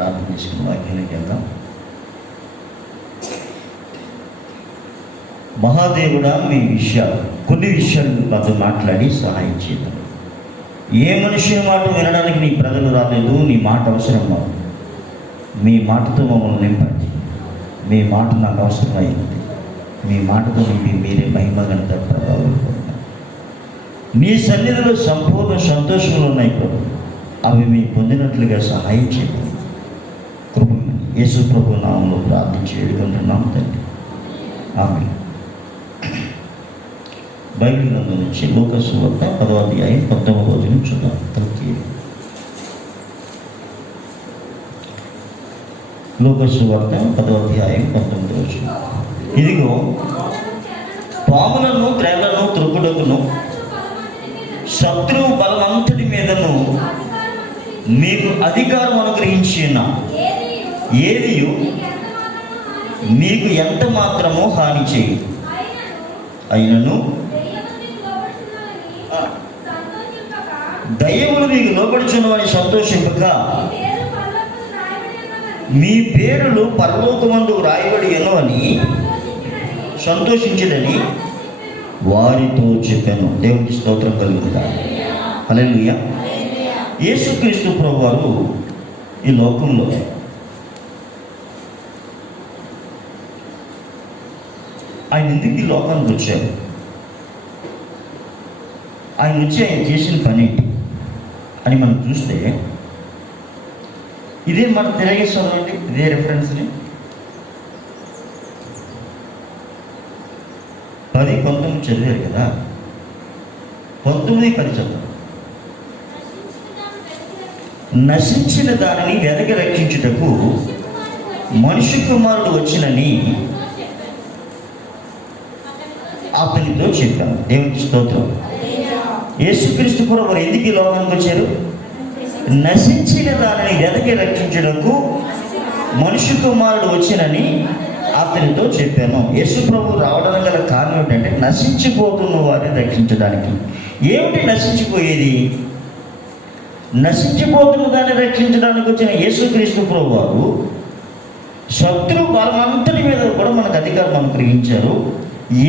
ప్రార్థన చేసుకుని వాక్యానికి వెళ్దాం. మహాదేవుడా, మీ కొన్ని విషయాలు నాతో మాట్లాడి సహాయం చేద్దాం. ఏ మనుషుని మాట వినడానికి నీ ప్రజలు రాలేదు, నీ మాట అవసరం మాకు. మీ మాటతో మమ్మల్ని నింపండి. మీ మాట నాకు అవసరమైంది. మీ మాటతో నింపి మీరే మహిమ ఘనత ప్రభావం పొందాలి. నీ సన్నిధిలో సంపూర్ణ సంతోషములు ఉన్నాయి ప్రభు, అవి మీ పొందినట్లుగా సహాయం చేయండి. కృపను యేసు ప్రభు నామంలో ప్రార్థించి వేడుకుంటున్నాం తండ్రి, ఆమేన్. బైబిల్ గ్రంథం నుంచి లూకా సువార్త 10వ అధ్యాయం 19వ వచనం చూద్దాం. లూకా సువార్త 10వ అధ్యాయం 19వ వచనం. ఇదిగో పాములను త్రేళ్లను త్రొక్కుటకును శత్రువు బలమంతటి మీదను మీకు అధికారం అనుగ్రహించిన ఏదియు మీకు ఎంత మాత్రమో హాని చేయి. అయినను దయ్యములు మీకు లోబడుచున్నవని సంతోషింపక మీ పేరులు పరలోకమందు రాయబడి ఉన్నవని సంతోషించదని వారితో చెప్పాను. దేవునికి స్తోత్రం కలుగుతుందా. హల్లెలూయా. యేసుక్రీస్తు ప్రభువారు ఈ లోకంలో ఆయన ఎందుకు ఈ లోకానికి వచ్చారు, ఆయన వచ్చి ఆయన చేసిన పని అని మనం చూస్తే, ఇదే మనం తిరగేస్తాం అండి. ఇదే రెఫరెన్స్ని 10-19 చదివారు కదా. 19-10 చదువు. నశించిన దానిని వెదకి రక్షించుటకు మనుష్య కుమారుడు వచ్చినని అతనితో చెప్పాను. దేవునికి స్తోత్రం. యేసుక్రీస్తు ప్రభువు ఎందుకు ఈ లోకానికి వచ్చారు? నశించిన దానిని వెదకి రక్షించుటకు మనుష్య కుమారుడు వచ్చినని అతనితో చెప్పాను. యేసు ప్రభు రావడం గల కారణం ఏంటంటే నశించిపోతున్న వారిని రక్షించడానికి. ఏమిటి నశించిపోయేది? నశించిపోతున్న దాన్ని రక్షించడానికి వచ్చిన యేసుక్రీస్తు ప్రభు వారు శత్రు బలమంతటి మీద కూడా మనకు అధికారం అనుగ్రహించారు.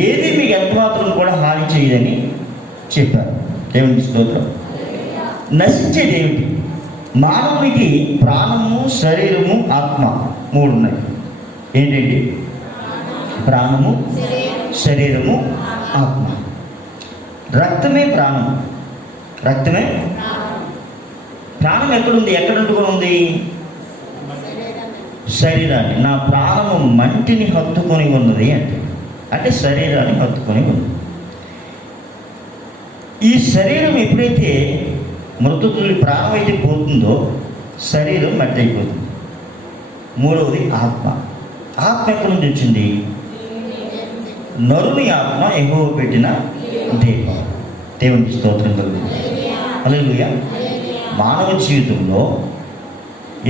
ఏది మీకు ఎంతమాత్రం కూడా హాని చేయదని చెప్పారు. దేవునికి స్తోత్రం. నశించేది ఏమిటి? మానవునికి ప్రాణము, శరీరము, ఆత్మ 3 ఉన్నాయి. ఏంటండి? ప్రాణము, శరీరము, ఆత్మ. రక్తమే ప్రాణం. రక్తమే ప్రాణం. ఎక్కడుంది? ఎక్కడ అంటుకొని ఉంది? శరీరాన్ని. నా ప్రాణము మంటిని హత్తుకొని ఉన్నది అంటే శరీరాన్ని హత్తుకొని ఉంది. ఈ శరీరం ఎప్పుడైతే మృతుడి ప్రాణం అయితే పోతుందో శరీరం మట్టి అయిపోతుంది. 3వది ఆత్మ. ఆత్మ ఎక్కడి నుంచి వచ్చింది? నరుని ఆత్మ యెహోవా పెట్టిన దేహం. దేవునికి స్తోత్రం కలుగుతుంది. హల్లెలూయా. మానవ జీవితంలో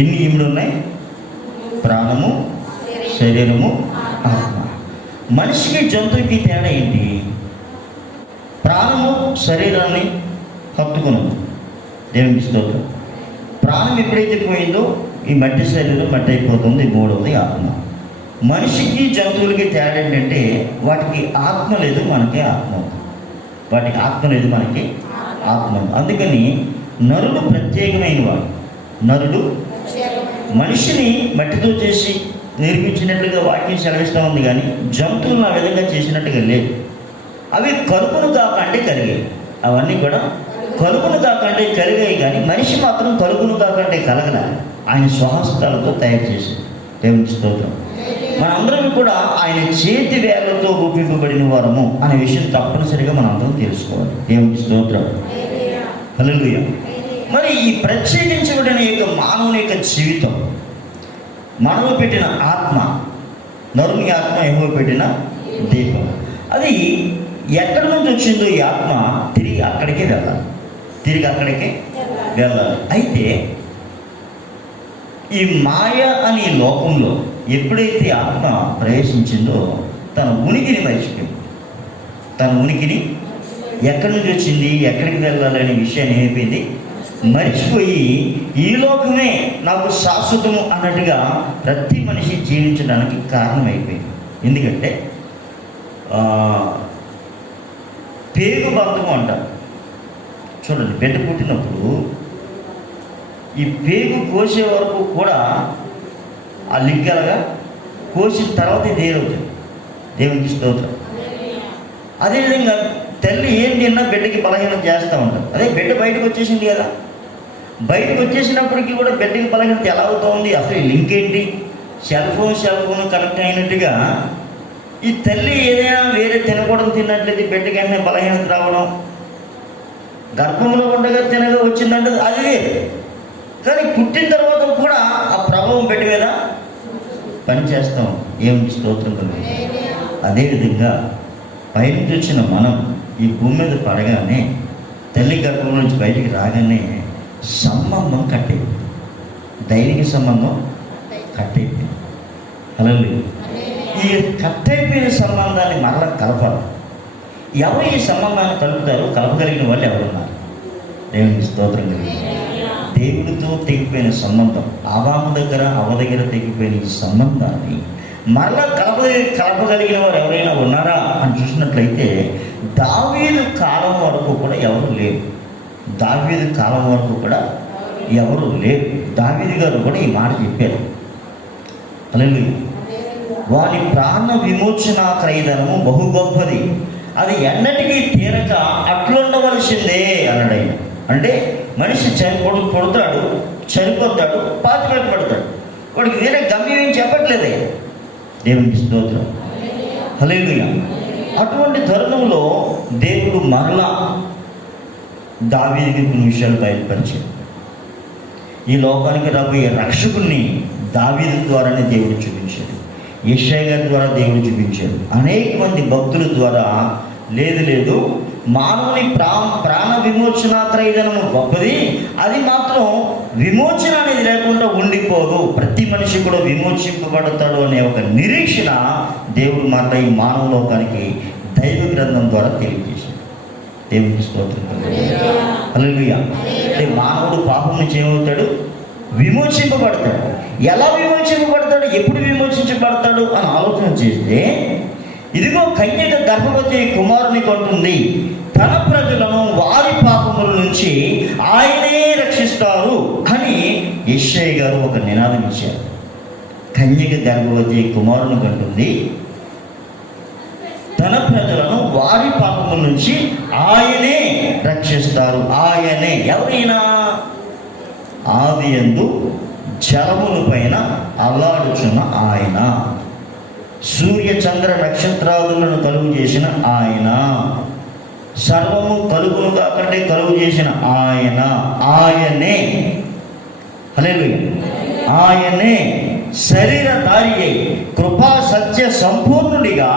ఎన్ని ఈములు ఉన్నాయి? ప్రాణము, శరీరము, ఆత్మ. మనిషికి జంతువుకి తేడా ఏంటి? ప్రాణము శరీరాన్ని హత్తుకున్నది. దేవునికి స్తోత్రం. ప్రాణం ఎప్పుడైతే పోయిందో ఈ మట్టి శరీరం మట్టి అయిపోతుంది. 3వది ఆత్మ. మనిషికి జంతువులకి తేడా ఏంటంటే వాటికి ఆత్మ లేదు, మనకి ఆత్మ. వాటికి ఆత్మ లేదు, మనకి ఆత్మ. అందుకని నరుడు ప్రత్యేకమైన వాడు. నరుడు మనిషిని మట్టితో చేసి నిర్మించినట్లుగా వాక్యం సెలవిస్తూ ఉంది, కానీ జంతువులను ఆ విధంగా చేసినట్టుగా లేదు. అవి కలుపును కాకంటే కలిగాయి. అవన్నీ కూడా కలుపును కాకంటే కలిగాయి, కానీ మనిషి మాత్రం కలుపును కాకంటే కలగల. ఆయన స్వహస్తాలతో తయారు చేసి. దేవునికి స్తోత్రం. మనందరం కూడా ఆయన చేతి వేళ్లతో రూపింపబడిన వారము అనే విషయం తప్పనిసరిగా మనందరం తెలుసుకోవాలి. దేవునికి స్తోత్రం. హల్లెలూయా. మరి ఈ ప్రత్యేకించబడిన యొక్క మానవుని యొక్క జీవితం, మనలో పెట్టిన ఆత్మ, నరుని ఆత్మ యెహోవా పెట్టిన దేహం, అది ఎక్కడి నుంచి వచ్చిందో ఈ ఆత్మ తిరిగి అక్కడికే వెళ్ళాలి. తిరిగి అక్కడికే వెళ్ళాలి. అయితే ఈ మాయ అనే లోకంలో ఎప్పుడైతే ఆత్మ ప్రవేశించిందో తన ఉనికిని మర్చిపోయింది. తన ఉనికిని ఎక్కడి నుంచి వచ్చింది, ఎక్కడికి వెళ్ళాలి అనే విషయాన్ని ఏమైపోయింది? మర్చిపోయి ఈ లోకమే నాకు శాశ్వతము అన్నట్టుగా ప్రతి మనిషి జీవించడానికి కారణమైపోయింది. ఎందుకంటే పేగు బంధము అంటారు. చూడండి, బిడ్డ పుట్టినప్పుడు ఈ పేగు కోసే వరకు కూడా ఆ లింగాలుగా కోసిన తర్వాత దేవుడు దేవునికి స్తోత్రం. అదేవిధంగా తల్లి ఏం తిన్నా బిడ్డకి బలహీనం చేస్తూ ఉంటారు. అదే బిడ్డ బయటకు వచ్చేసింది కదా, బయటకు వచ్చేసినప్పటికీ కూడా బిడ్డకి బలహీనత ఎలా అవుతుంది? అసలు ఈ లింక్ ఏంటి? సెల్ ఫోన్ కనెక్ట్ అయినట్టుగా ఈ తల్లి ఏదైనా వేరే తినకూడదు తిన్నట్లయితే బిడ్డకి వెంటనే బలహీనత రావడం, గర్భంలో ఉండగా తినగా వచ్చిందంటే అది వేరు. కానీ పుట్టిన తర్వాత కూడా ఆ ప్రభావం బిడ్డ మీద పనిచేస్తాం. ఏమిటి స్తోత్రం కలుగుతుంది. అదేవిధంగా పైనుంచి వచ్చిన మనం ఈ భూమి మీద పడగానే తల్లి గర్భం నుంచి బయటికి రాగానే సంబంధం కట్టేది, దైవిక సంబంధం కట్టేది. హల్లెలూయా. ఈ కట్టయిపోయిన సంబంధాన్ని మరలా కలపాలి. ఎవరు ఈ సంబంధాన్ని కలుపుతారు? కలపగలిగిన వాళ్ళు ఎవరున్నారు? దేవునికి స్తోత్రం కలిగి. దేవుడితో తెగిపోయిన సంబంధం, అవ్వ దగ్గర తెగిపోయిన ఈ సంబంధాన్ని మరలా కలపగలిగిన వారు ఎవరైనా ఉన్నారా అని చూసినట్లయితే దావీదు కాలం వరకు కూడా ఎవరు లేరు. దావీదు కాలం వరకు కూడా ఎవరు లేరు. దావీదు గారు కూడా ఈ మాట చెప్పారు. హల్లెలూయా. వారి ప్రాణ విమోచన క్రయధనము బహు గొప్పది, అది ఎన్నటికీ తీరక అట్లుండవలసిందే అన్నాడు ఆయన. అంటే మనిషి పుడతాడు, చనిపోతాడు, పాతిపెట్టబడతాడు. వాడికి వేరే గమ్యం ఏం చెప్పట్లేదే. దేవునికి స్తోత్రం. హల్లెలూయా. అటువంటి తరుణంలో దేవుడు మరలా దావీదుకి కొన్ని విషయాలు బయలుపరిచాడు. ఈ లోకానికి రాబోయే రక్షకుడిని దావీదు ద్వారానే దేవుడు చూపించాడు, యెషయా గారి ద్వారా దేవుడు చూపించాడు, అనేక మంది భక్తుల ద్వారా. లేదు మానవుని ప్రాణ విమోచన క్రయధనము గొప్పది, అది మాత్రం విమోచన అనేది లేకుండా ఉండిపోదు, ప్రతి మనిషి కూడా విమోచింపబడతాడు అనే ఒక నిరీక్షణ దేవుడు మాట ఈ మానవ లోకానికి దైవ గ్రంథం ద్వారా తెలియజేశాడు. దేవునికి స్తోత్రం. హల్లెలూయా. అంటే మానవుడు పాపం నుంచి ఏమవుతాడు? విమోచింపబడతాడు. ఎలా విమోచింపబడతాడు, ఎప్పుడు విమోచించబడతాడు అని ఆలోచన చేస్తే, ఇదిగో కన్యక గర్భవతి కుమారుని కంటుంది, తన ప్రజలను వారి పాపముల నుంచి ఆయనే రక్షిస్తారు అని యెషయా గారు ఒక నినాదం ఇచ్చారు. కన్యక గర్భవతి కుమారుని కంటుంది, తన ప్రజలను వారి పాపముల నుంచి ఆయనే రక్షిస్తారు. ఆయనే ఎవరైనా? ఆదియందు జలముల పైన అల్లాడుచున్న ఆయన, సూర్య చంద్ర నక్షత్రాదులను కలుగు చేసిన ఆయన, సర్వము కలుగును కాకంటే కలుగు చేసిన ఆయన, ఆయనే. హల్లెలూయా. ఆయనే శరీరధారి అయి కృపా సత్య సంపూర్ణుడిగా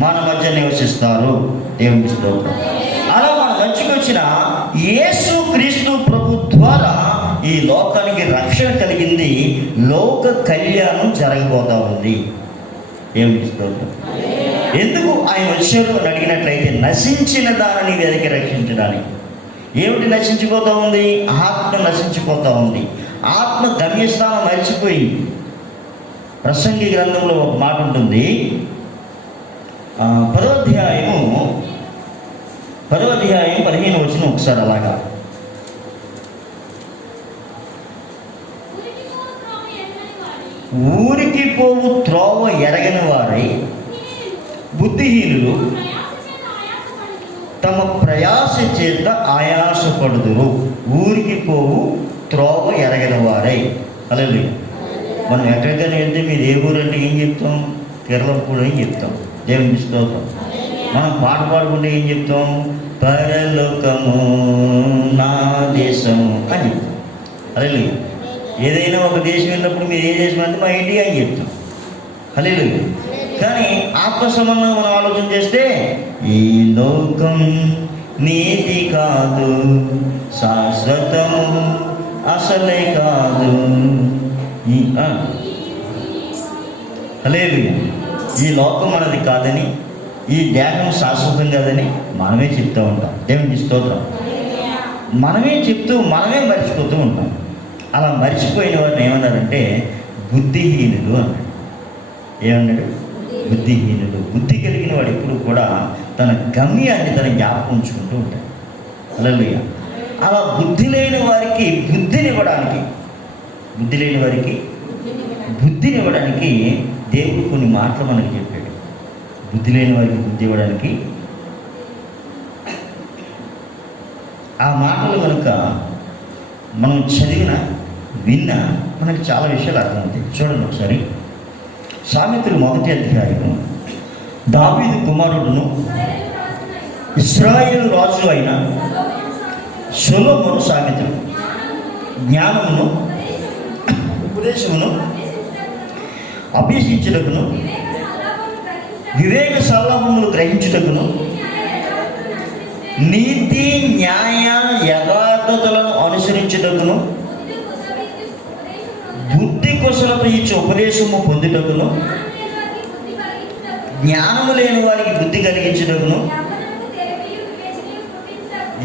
మన మధ్య నివసిస్తారు. దేవుని స్తోత్రం. అలా మన మధ్యకి వచ్చిన యేసు క్రీస్తు ప్రభు ద్వారా ఈ లోకానికి రక్షణ కలిగింది. లోక కళ్యాణం జరగబోతా ఉంది. దేవుని స్తోత్రం. ఎందుకు ఆయన వచ్చారు అని అడిగినట్లయితే, నశించిన దానిని వెతికి రక్షించడానికి. ఏమిటి నశించిపోతూ ఉంది? ఆత్మ నశించిపోతూ ఉంది. ఆత్మ గమ్యస్థానం మరిచిపోయింది. ప్రసంగి గ్రంథంలో ఒక మాట ఉంటుంది, 10వ అధ్యాయం 15వ వచనం ఒకసారి అలాగా. ఊరికి పోవు త్రోవ ఎరగని వారై బుద్ధిహీనులు తమ ప్రయాస చేత ఆయాసపడుదురు. ఊరికి పోవు త్రోవ ఎరగని వారై. హల్లెలూయా. మనం ఎక్కడికైనా వెళ్తే మీరు ఏ ఊరు అంటే ఏం చెప్తాం? కేరళపూడి అని చెప్తాం. దేవుని స్తోత్రం. మనం పాట పాడుకుంటే ఏం చెప్తాం? పరలోకము నా దేశము అని చెప్తాం. హల్లెలూయా. ఏదైనా ఒక దేశం వెళ్ళినప్పుడు మీరు ఏ దేశం అంటే మా ఇండియా అని చెప్తాం. హల్లెలూయా. కానీ ఆత్మ సంబంధం మనం ఆలోచన చేస్తే, ఈ లోకం నీతి కాదు, శాశ్వతము అసలే కాదు. హల్లెలూయా. ఈ లోకం మనది కాదని, ఈ దేహం శాశ్వతం కాదని మనమే చెప్తూ ఉంటాం. దేవునికి స్తోత్రం. మనమే చెప్తూ మనమే మర్చిపోతూ ఉంటాం. అలా మర్చిపోయిన వారిని ఏమన్నారంటే బుద్ధిహీనులు అన్నాడు. ఏమన్నాడు? బుద్ధిహీనుడు. బుద్ధి కలిగిన వాడు ఎప్పుడు కూడా తన గమ్యాన్ని తన జ్ఞాపకం ఉంచుకుంటూ ఉంటాడు. హల్లెలూయా. అలా బుద్ధి లేని వారికి బుద్ధినివ్వడానికి దేవుడు కొన్ని మాటలు మనకి చెప్పాడు. బుద్ధి లేని వారికి బుద్ధి ఇవ్వడానికి ఆ మాటలు కనుక మనం విన్నా మనకి చాలా విషయాలు అర్థమవుతాయి. చూడండి ఒకసారి సామెతలు 1వ అధ్యాయము. దావీదు కుమారుడును ఇశ్రాయేలు రాజు అయిన సొలొమోను సామెతలు జ్ఞానమును ఉపదేశమును అభ్యసించుటకును వివేక సలహములు గ్రహించుటకును నీతి న్యాయ యథార్థతలను అనుసరించుటకును బుద్ధి కుశలత ఇచ్చి ఉపదేశము పొందుటకును జ్ఞానము లేని వారికి బుద్ధి కలిగించుటకును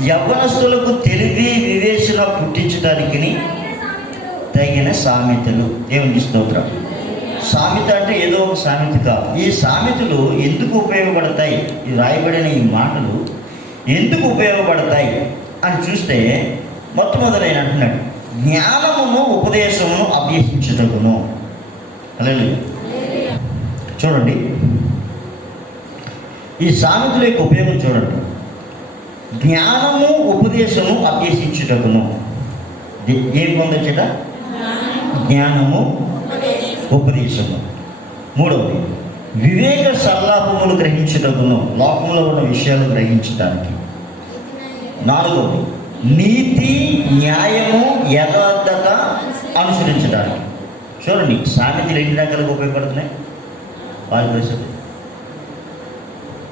యవ్వనస్తులకు తెలివి వివేచన పుట్టించడానికి తగిన సామెతలు. దేవునికి స్తోత్రం. సామెత అంటే ఏదో ఒక సామెత కాదు. ఈ సామెతలు ఎందుకు ఉపయోగపడతాయి? ఈ రాయబడిన ఈ మాటలు ఎందుకు ఉపయోగపడతాయి అని చూస్తే మొట్టమొదలైన అంటున్నాడు జ్ఞానమును ఉపదేశమును అభ్యసించుటకును. హల్లెలూయా. చూడండి ఈ సామెతల యొక్క ఉపయోగం చూడండి. జ్ఞానము ఉపదేశము అభ్యసించుటకును. ఏం పొందొచ్చట? జ్ఞానము ఉపదేశము. మూడవది వివేక సల్లాపములు గ్రహించుటకును, లోకంలో ఉన్న విషయాలు గ్రహించడానికి. నాలుగవది నీతి న్యాయము యథార్థత అనుసరించడానికి. చూడండి సామెతలు ఎన్ని రకాలుగా ఉపయోగపడుతున్నాయి? వారి పరిస్థితి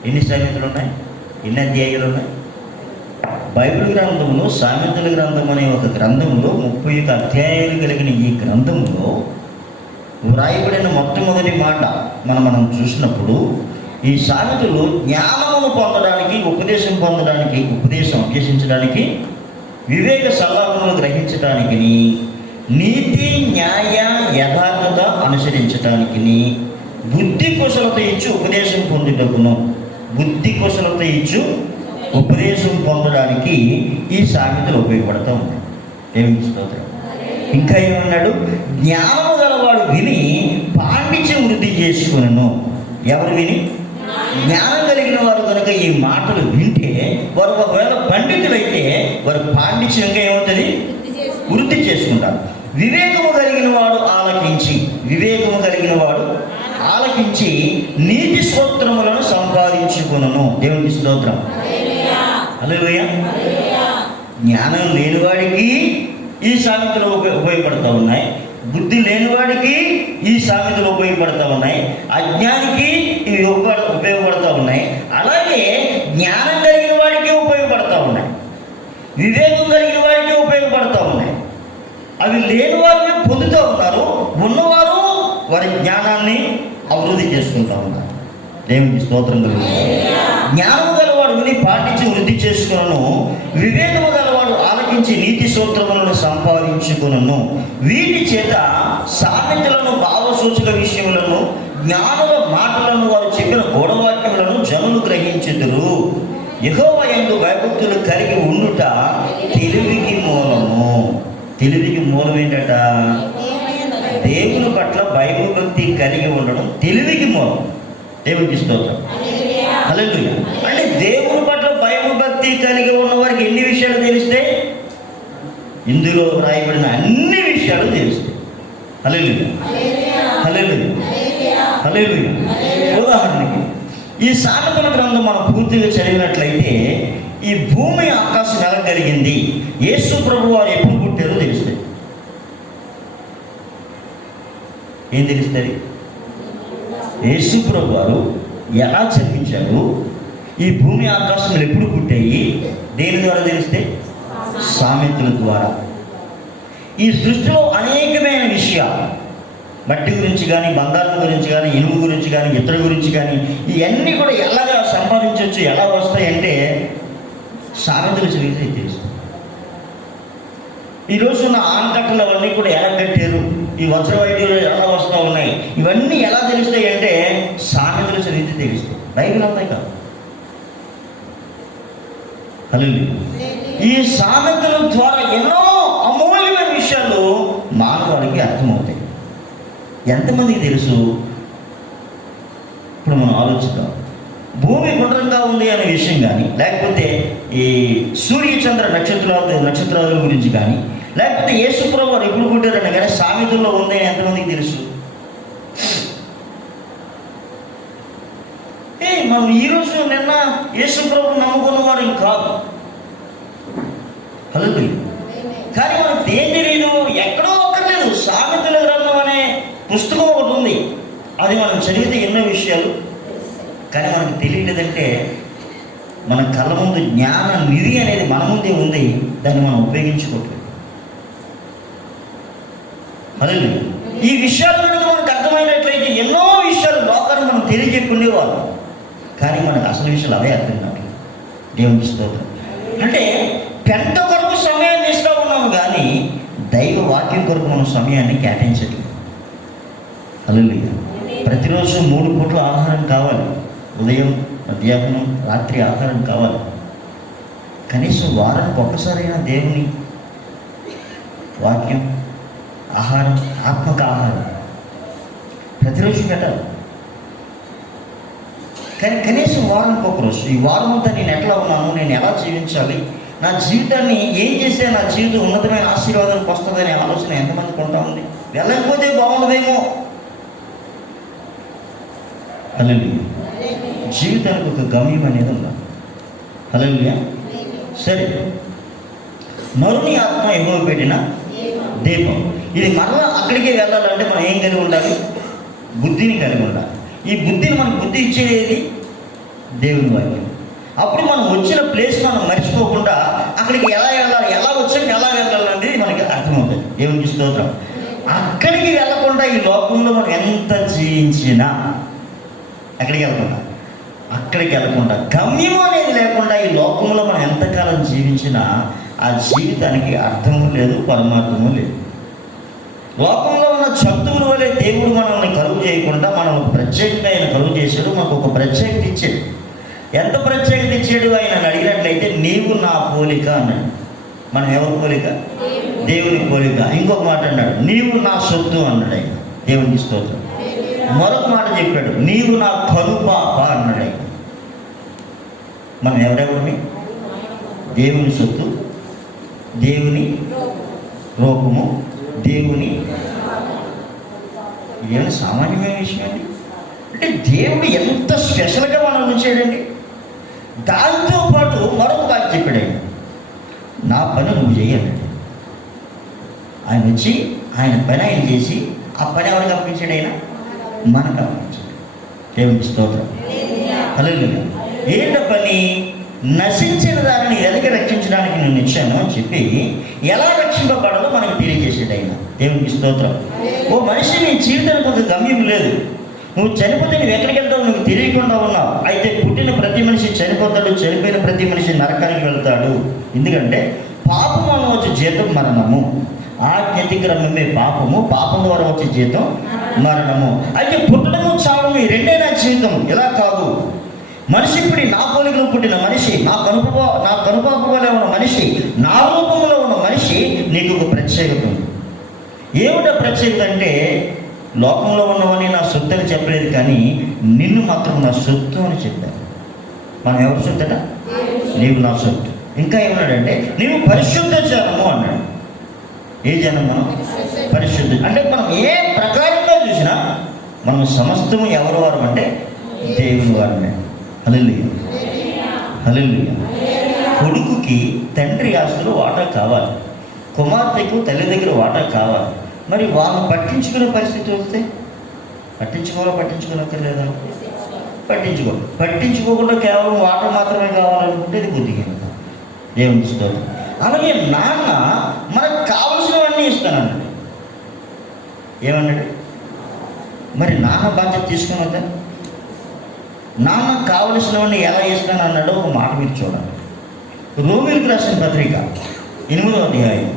ఎన్ని సామెతలు ఉన్నాయి? ఎన్ని అధ్యాయాలు ఉన్నాయి? బైబిల్ గ్రంథంలో సామెతల గ్రంథం అనే ఒక గ్రంథంలో 31 అధ్యాయాలు కలిగిన ఈ గ్రంథంలో వ్రాయబడిన మొట్టమొదటి మాట మనం చూసినప్పుడు ఈ సామెతలు జ్ఞానమును పొందడానికి, ఉపదేశం పొందడానికి, ఉపదేశం అభ్యసించడానికి, వివేక సలహాలను గ్రహించడానికి, నీతి న్యాయ యథార్థత అనుసరించడానికి, బుద్ధి కుశలత ఇచ్చు ఉపదేశం పొందుటకును. బుద్ధి కుశలత ఇచ్చు ఉపదేశం పొందడానికి ఈ సామెతలు ఉపయోగపడతా ఉన్నాయి. దేవునికి స్తోత్రం. ఇంకా ఏమన్నాడు? జ్ఞానము గలవాడు విని పాండిత్యం వృద్ధి చేసుకును. ఎవరు విని? జ్ఞానం కలిగిన వారు కనుక ఈ మాటలు వింటే వారు ఒకవేళ పండితులైతే వారు పాండిత్యం ఇంకా ఏమవుతుంది? వృద్ధి చేసుకుంటారు. వివేకము కలిగిన వాడు ఆలకించి నీతి స్తోత్రములను సంపాదించుకును. దేవునికి స్తోత్రం. హల్లెలూయా. జ్ఞానం లేనివాడికి ఈ సామెతలు ఉపయోగపడతా ఉన్నాయి. బుద్ధి లేనివాడికి ఈ సామెతలు ఉపయోగపడతా ఉన్నాయి. అజ్ఞానికి ఇవి ఉపయోగపడతా ఉన్నాయి. అలాగే జ్ఞానం కలిగిన వాడికి ఉపయోగపడతా ఉన్నాయి, వివేకం కలిగిన వాడికి ఉపయోగపడతా ఉన్నాయి. అవి లేని వారిని పొందుతూ ఉన్నారు, ఉన్నవారు వారి జ్ఞానాన్ని అభివృద్ధి చేసుకుంటూ ఉన్నారు. దేవునికి స్తోత్రం కలుగుతుంది. జ్ఞానము గలవాడు విని పాటించి వృద్ధి చేసుకును, వివేకము గలవాడు ఆలకించి నీతి స్తోత్రములను సంపాదించుకును. వీటి చేత సామెతలను, భావసూచక విషయములను, జ్ఞానుల మాటలను, వారు చెప్పిన గూఢవాక్యములను జనులు గ్రహించుదురు. యెహోవా యందు భయభక్తులు కలిగి ఉండుట తెలివికి మూలము. తెలివికి మూలం ఏంటట? దేవుని పట్ల భయభక్తి కలిగి ఉండడం తెలివికి మూలం. దేవునికి స్తోత్రం. హల్లెలూయా. అంటే దేవుని పట్ల భయభక్తి కలిగి ఉన్న వారికి ఎన్ని విషయాలు తెలుస్తాయి? ఇందులో రాయబడిన అన్ని విషయాలు తెలుస్తాయి. హల్లెలూయా. హల్లెలూయా. హల్లెలూయా. ఉదాహరణకి ఈ సామెతల గ్రంథం మనం పూర్తిగా చదివినట్లయితే ఈ భూమి ఆకాశం ఎలా కలిగింది, యేసు ప్రభు వారు ఎప్పుడు పుట్టారో తెలుస్తాయి. ఏం తెలుస్తుంది? యేసు ప్రభు వారు ఎలా జన్మించారు, ఈ భూమి ఆకాశంలో ఎప్పుడు పుట్టాయి, దేని ద్వారా తెలిస్తే? సామెతల ద్వారా. ఈ సృష్టిలో అనేకమైన విషయాలు, మట్టి గురించి కానీ, బంగారం గురించి కానీ, ఇనుము గురించి కానీ, ఇతర గురించి కానీ, ఇవన్నీ కూడా ఎలాగా సంపాదించవచ్చు, ఎలా వస్తాయంటే సామెతలు చదివితే తెలుస్తుంది. ఈరోజు ఉన్న ఆనకట్టలు అవన్నీ కూడా ఎలా కట్టారు, ఈ వజ్ర వైద్యులు ఎలా వస్తూ ఉన్నాయి, ఇవన్నీ ఎలా తెలుస్తాయి అంటే సామెతలు చదివితే తెలుస్తాయి. బైబిల్ అంతా కాదు. హల్లెలూయా. ఈ సామెతల ద్వారా ఎన్నో అమూల్యమైన విషయాలు మానవాళికి అర్థమవుతాయి. ఎంతమందికి తెలుసు? ఇప్పుడు మనం ఆలోచిద్దాం. భూమి గుండ్రంగా ఉంది అనే విషయం కానీ, లేకపోతే ఈ సూర్య చంద్ర నక్షత్రాల గురించి కానీ, లేకపోతే యేసుప్రభు వారు ఎప్పుడు పుట్టారని కానీ సామెతల్లో ఉంది అని ఎంతమందికి తెలుసు? మనం ఈరోజు నిన్న యేసుప్రభు నమ్ముకున్న వారు కాదు. హల్లెలూయా. కానీ మనకు ఏం తెలియదు, ఎక్కడో ఒక్కర్లేదు. సామెతల గ్రంథం అనే పుస్తకం ఒకటి ఉంది, అది మనం చదివితే ఎన్నో విషయాలు. కానీ మనకు తెలియలేదంటే మన కళ్ళ ముందు జ్ఞాన నిధి అనేది మన ముందే ఉంది, దాన్ని మనం ఉపయోగించుకోవట్లేదు. హల్లెలూయా. ఈ విషయాలు కనుక మనకు అర్థమైనట్లయితే ఎన్నో విషయాలు లోకాన్ని మనం తెలియజెప్పుకునేవాళ్ళం. కానీ మనకు అసలు విషయాలు అవే అర్థం కావట్లేదు. దేవునికి స్తోత్రం. అంటే పెంట కొరకు సమయాన్ని ఇస్తూ ఉన్నాము, కానీ దైవ వాక్యం కొరకు మనం సమయాన్ని కేటాయించట్లేదు. హల్లెలూయా. ప్రతిరోజు 3 పూట్ల ఆహారం కావాలి. ఉదయం, మధ్యాహ్నం, రాత్రి ఆహారం కావాలి. కనీసం వారానికి ఒక్కసారైనా దేవుని వాక్యం, ఆహారం, ఆత్మక ఆహారం ప్రతిరోజు పెట్టాలి. కానీ కనీసం వారానికి ఒకరోజు, ఈ వారం అంతా నేను ఎట్లా ఉన్నాను, నేను ఎలా జీవించాలి, నా జీవితాన్ని ఏం చేస్తే నా జీవితం ఉన్నతమైన ఆశీర్వాదానికి వస్తుందనే ఆలోచన ఎంతమందికి ఉంటా ఉంది? వెళ్ళకపోతే బాగుండదేమో. హల్లెలూయా. జీవితానికి ఒక గమ్యం అనేది ఉండాలి. హల్లెలూయా. సరే, నరుని ఆత్మ యెహోవా పెట్టిన దీపం. ఇది మరలా అక్కడికే వెళ్ళాలంటే మనం ఏం కలిగి ఉండాలి? బుద్ధిని కలిగి ఉండాలి. ఈ బుద్ధిని మనకు బుద్ధి ఇచ్చేది దేవుని వాక్యం. అప్పుడు మనం వచ్చిన ప్లేస్ మనం మర్చిపోకుండా అక్కడికి ఎలా వెళ్ళాలి, ఎలా వచ్చాక ఎలా వెళ్ళాలనేది మనకి అర్థమవుతుంది. దేవునికి స్తోత్రం. అక్కడికి వెళ్ళకుండా ఈ లోకంలో మనం ఎంత జీవించినా, అక్కడికి వెళ్ళకుండా గమ్యం అనేది లేకుండా ఈ లోకంలో మనం ఎంతకాలం జీవించినా ఆ జీవితానికి అర్థము లేదు, పరమార్థము లేదు. లోకంలో ఉన్న జంతువుల వల్లే దేవుడు మనల్ని కలుగు చేయకుండా మనం ప్రత్యేకంగా ఆయన కలుగు చేశాడు. మనకు ఒక ప్రత్యేకత ఇచ్చాడు. ఎంత ప్రత్యేకత ఇచ్చాడు ఆయన అడిగినట్లయితే, నీవు నా పోలిక అన్నాడు. మనం ఎవరి పోలిక? దేవుని పోలిక. ఇంకొక మాట అన్నాడు, నీవు నా సొత్తు అన్నాడు ఆయన. దేవునికి స్తోత్రం. మరొక మాట చెప్పాడు, నీవు నా కనుపాప అన్నాడు ఆయన. మనం ఎవరెవరిని? దేవుని సొత్తు, దేవుని రూపము, దేవుని. ఇదేమైనా సామాన్యమైన విషయం అండి? అంటే దేవుడు ఎంత స్పెషల్గా మనం ఉంచాడండి. దాంతోపాటు మరొక వాక్యం చెప్పాడు ఆయన, నా పని నువ్వు చేయాలండి. ఆయన వచ్చి ఆయన పని ఆయన చేసి ఆ పని ఎవరికి అప్పగించాడు? ఆయన మనకు అప్పగించాడు. దేవునికి స్తోత్రం. హల్లెలూయా. ఏంట పని? నశించిన దానిని ఎదగ రక్షించడానికి నేను ఇచ్చాను అని చెప్పి ఎలా రక్షింపబడాలో మనకు తెలియజేసాడు ఆయన. దేవునికి స్తోత్రం. ఓ మనిషి, నీ జీవితానికి ఒక గమ్యం లేదు. నువ్వు చనిపోతే నువ్వు ఎక్కడికి వెళ్తావు నువ్వు తెలియకుండా ఉన్నావు. అయితే పుట్టిన ప్రతి మనిషి చనిపోతాడు, చనిపోయిన ప్రతి మనిషి నరకానికి వెళ్తాడు. ఎందుకంటే పాపం వల్ల వచ్చే జీతం మరణము, ఆజ్ఞాతిక్రమమే పాపము, పాపం ద్వారా వచ్చే జీతం మరణము. అయితే పుట్టడము చావము ఈ రెండేనా జీవితం? ఇలా కాదు. మనిషి ఇప్పుడు నా పోలికలో పుట్టిన మనిషి, నా కనుపాప వల్ల ఉన్న మనిషి, నా రూపంలో ఉన్న మనిషి, నీకు ఒక ప్రత్యేకత ఉంది. ఏమిటా ప్రత్యేకత అంటే, లోకంలో ఉన్నవని నా సొత్తు అని చెప్పలేదు, కానీ నిన్ను మాత్రం నా సొత్తు అని చెప్పారు. మనం ఎవరి సొత్తట? నీవు నా సొత్తు. ఇంకా ఏమన్నాడంటే, నీవు పరిశుద్ధ జనము అన్నాడు. ఏ జనం? మనం పరిశుద్ధ. అంటే మనం ఏ ప్రకారంగా చూసినా మనం సమస్తము ఎవరి వారు అంటే దేవుని వారమే. హల్లెలూయా. హల్లెలూయా. కొడుకుకి తండ్రి ఆస్తులు వాటా కావాలి, కుమార్తెకు తల్లి దగ్గర వాటా కావాలి. మరి వాళ్ళు పట్టించుకునే పరిస్థితి వస్తే పట్టించుకోనక్కర్లేదా? పట్టించుకోకుండా కేవలం వాటా మాత్రమే కావాలనుకుంటే ఇది బుద్ధిహీనత. దేవునికి స్తోత్రం. అలాగే నాన్న మనకు కావలసినవన్నీ ఇస్తానన్నాడు. ఏమన్నాడు? మరి నాన్న బాధ్యత తీసుకుని వద్దా? నాన్న కావలసినవన్నీ ఎలా ఇస్తానన్నాడో ఒక మాట మీరు చూడండి. రోమీయులకు రాసిన పత్రిక 8వ అధ్యాయం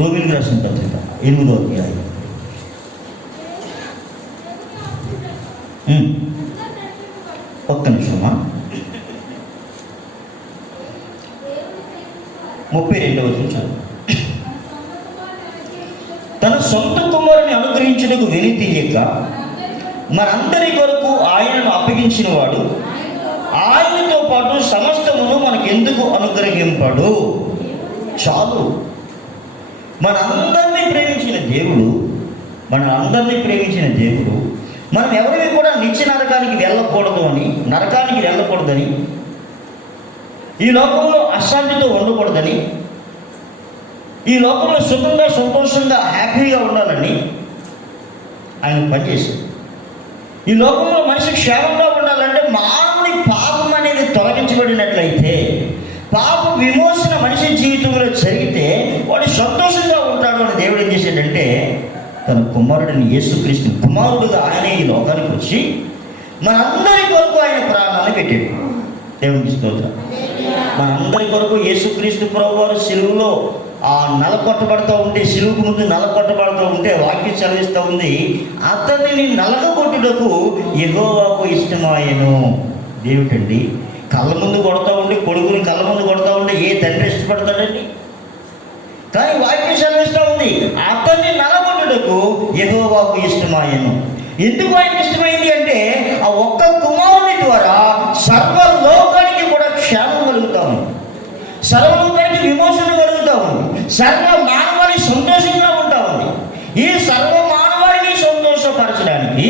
రోమిలికి రాసిన పత్రిక 8వ అధ్యాయం. ఒక్క నిమిషమా. 32వ వచనం. తన సొంత కుమారుని అనుగ్రహించుటకు వెనుతీయక మనందరి కొరకు ఆయనను అప్పగించిన వాడు ఆయనతో పాటు సమస్తమును మనకెందుకు అనుగ్రహింపడు? చాలు. మనందరినీ ప్రేమించిన దేవుడు మనం ఎవరిని కూడా నిత్య నరకానికి వెళ్ళకూడదని, ఈ లోకంలో అశాంతితో ఉండకూడదని, ఈ లోకంలో సుఖంగా సంతోషంగా హ్యాపీగా ఉండాలని ఆయన పనిచేశాడు. ఈ లోకంలో మనిషి క్షేమంగా ఉండాలంటే మానవుని పాపం అనేది తొలగించబడినట్లయితే, పాప విమోచన మనిషి జీవితంలో జరిగితే వాడు సంతోషంగా ఉంటాడు అని దేవుడు ఏం చేశాడంటే తన కుమారుడిని యేసుక్రీస్తు కుమారుడుగా ఆయనే ఈ లోకానికి వచ్చి మనందరి కొరకు ఆయన ప్రాణాన్ని పెట్టాడు. దేవునికి స్తోత్రం. మనందరి కొరకు యేసుక్రీస్తు ప్రభువారు సిలువలో ఆ నలకొట్టబడుతూ ఉంటే, సిలువుకు ముందు నలకొట్టబడుతూ ఉంటే వాక్యం చదివిస్తూ ఉంది, అతనిని నలగొట్టుటకు యెహోవాకు ఇష్టమాయెను. దేవుడండి కళ్ళ ముందు కొడతా ఉండి, కొడుకుని కళ్ళ ముందు కొడతా ఉంటే ఏ తండ్రి ఇష్టపడతాడండి? కానీ వాక్యం చదివిస్తూ ఉంది, అతన్ని నలగొట్టుటకు యెహోవాకు ఇష్టమాయెను. ఎందుకు ఆయనకి ఇష్టమైంది అంటే ఆ ఒక్క కుమారుని ద్వారా సర్వలోకానికి కూడా క్షేమం కలుగుతా ఉంది, సర్వలోకానికి విమోచన కలుగుతా ఉంది, సర్వ మానవాళి సంతోషంగా ఉంటా ఉంది. ఈ సర్వ మానవాళిని సంతోషపరచడానికి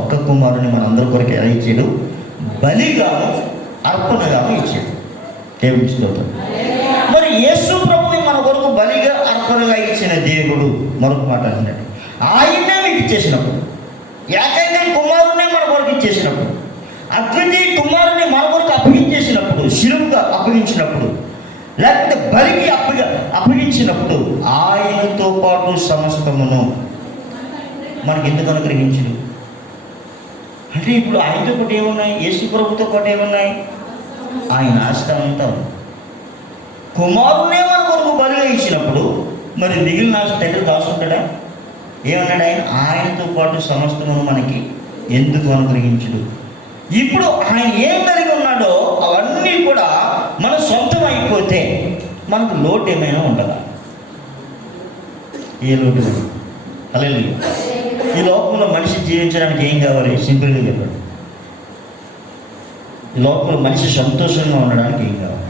ఒక్క కుమారుని మనందరి కొరకు ఎలా ఇచ్చాడు? బలిగాను అర్పణగాను ఇచ్చాడు. దేవునికి స్తోత్రం. మరి యేసు ప్రభుని మన కొరకు బలిగా అర్పణగా ఇచ్చిన దేవుడు మరొక మాట అన్నాడు, ఆయన్నే మీకు ఇచ్చేసినప్పుడు, ఏకైక కుమారునే మన కొరకు ఇచ్చేసినప్పుడు, అద్వితీయ కుమారుని మన కొరకు అప్పగించేసినప్పుడు, శిలువుగా అప్పగించినప్పుడు, లేకపోతే బలికి అప్పగించినప్పుడు ఆయనతో పాటు సమస్తమును మనకి ఎందుకు అనుగ్రహించడు అంటే, ఇప్పుడు ఆయనతో పాటు ఏమున్నాయి? యేసు ప్రభుతో పాటు ఏమున్నాయి? ఆయన ఆస్తి అంతా. కుమారునే మన కొరకు బలిగా ఇచ్చినప్పుడు మరి మిగిలిన ఆస్తి తండ్రి దాచుకుంటాడా? ఏమన్నాడు ఆయన? ఆయనతో పాటు సమస్తమును మనకి ఎందుకు అనుగ్రహించడు? ఇప్పుడు ఆయన ఏం కలిగి ఉన్నాడో అవన్నీ కూడా మన సొంతం అయిపోతే మనకు లోటు ఏమైనా ఉండదా? ఏ లోటు లేదు. హల్లెలూయా. ఈ లోకంలో మనిషి జీవించడానికి ఏం కావాలి? సింపుల్గా చెప్పండి. ఈ లోకంలో మనిషి సంతోషంగా ఉండడానికి ఏం కావాలి?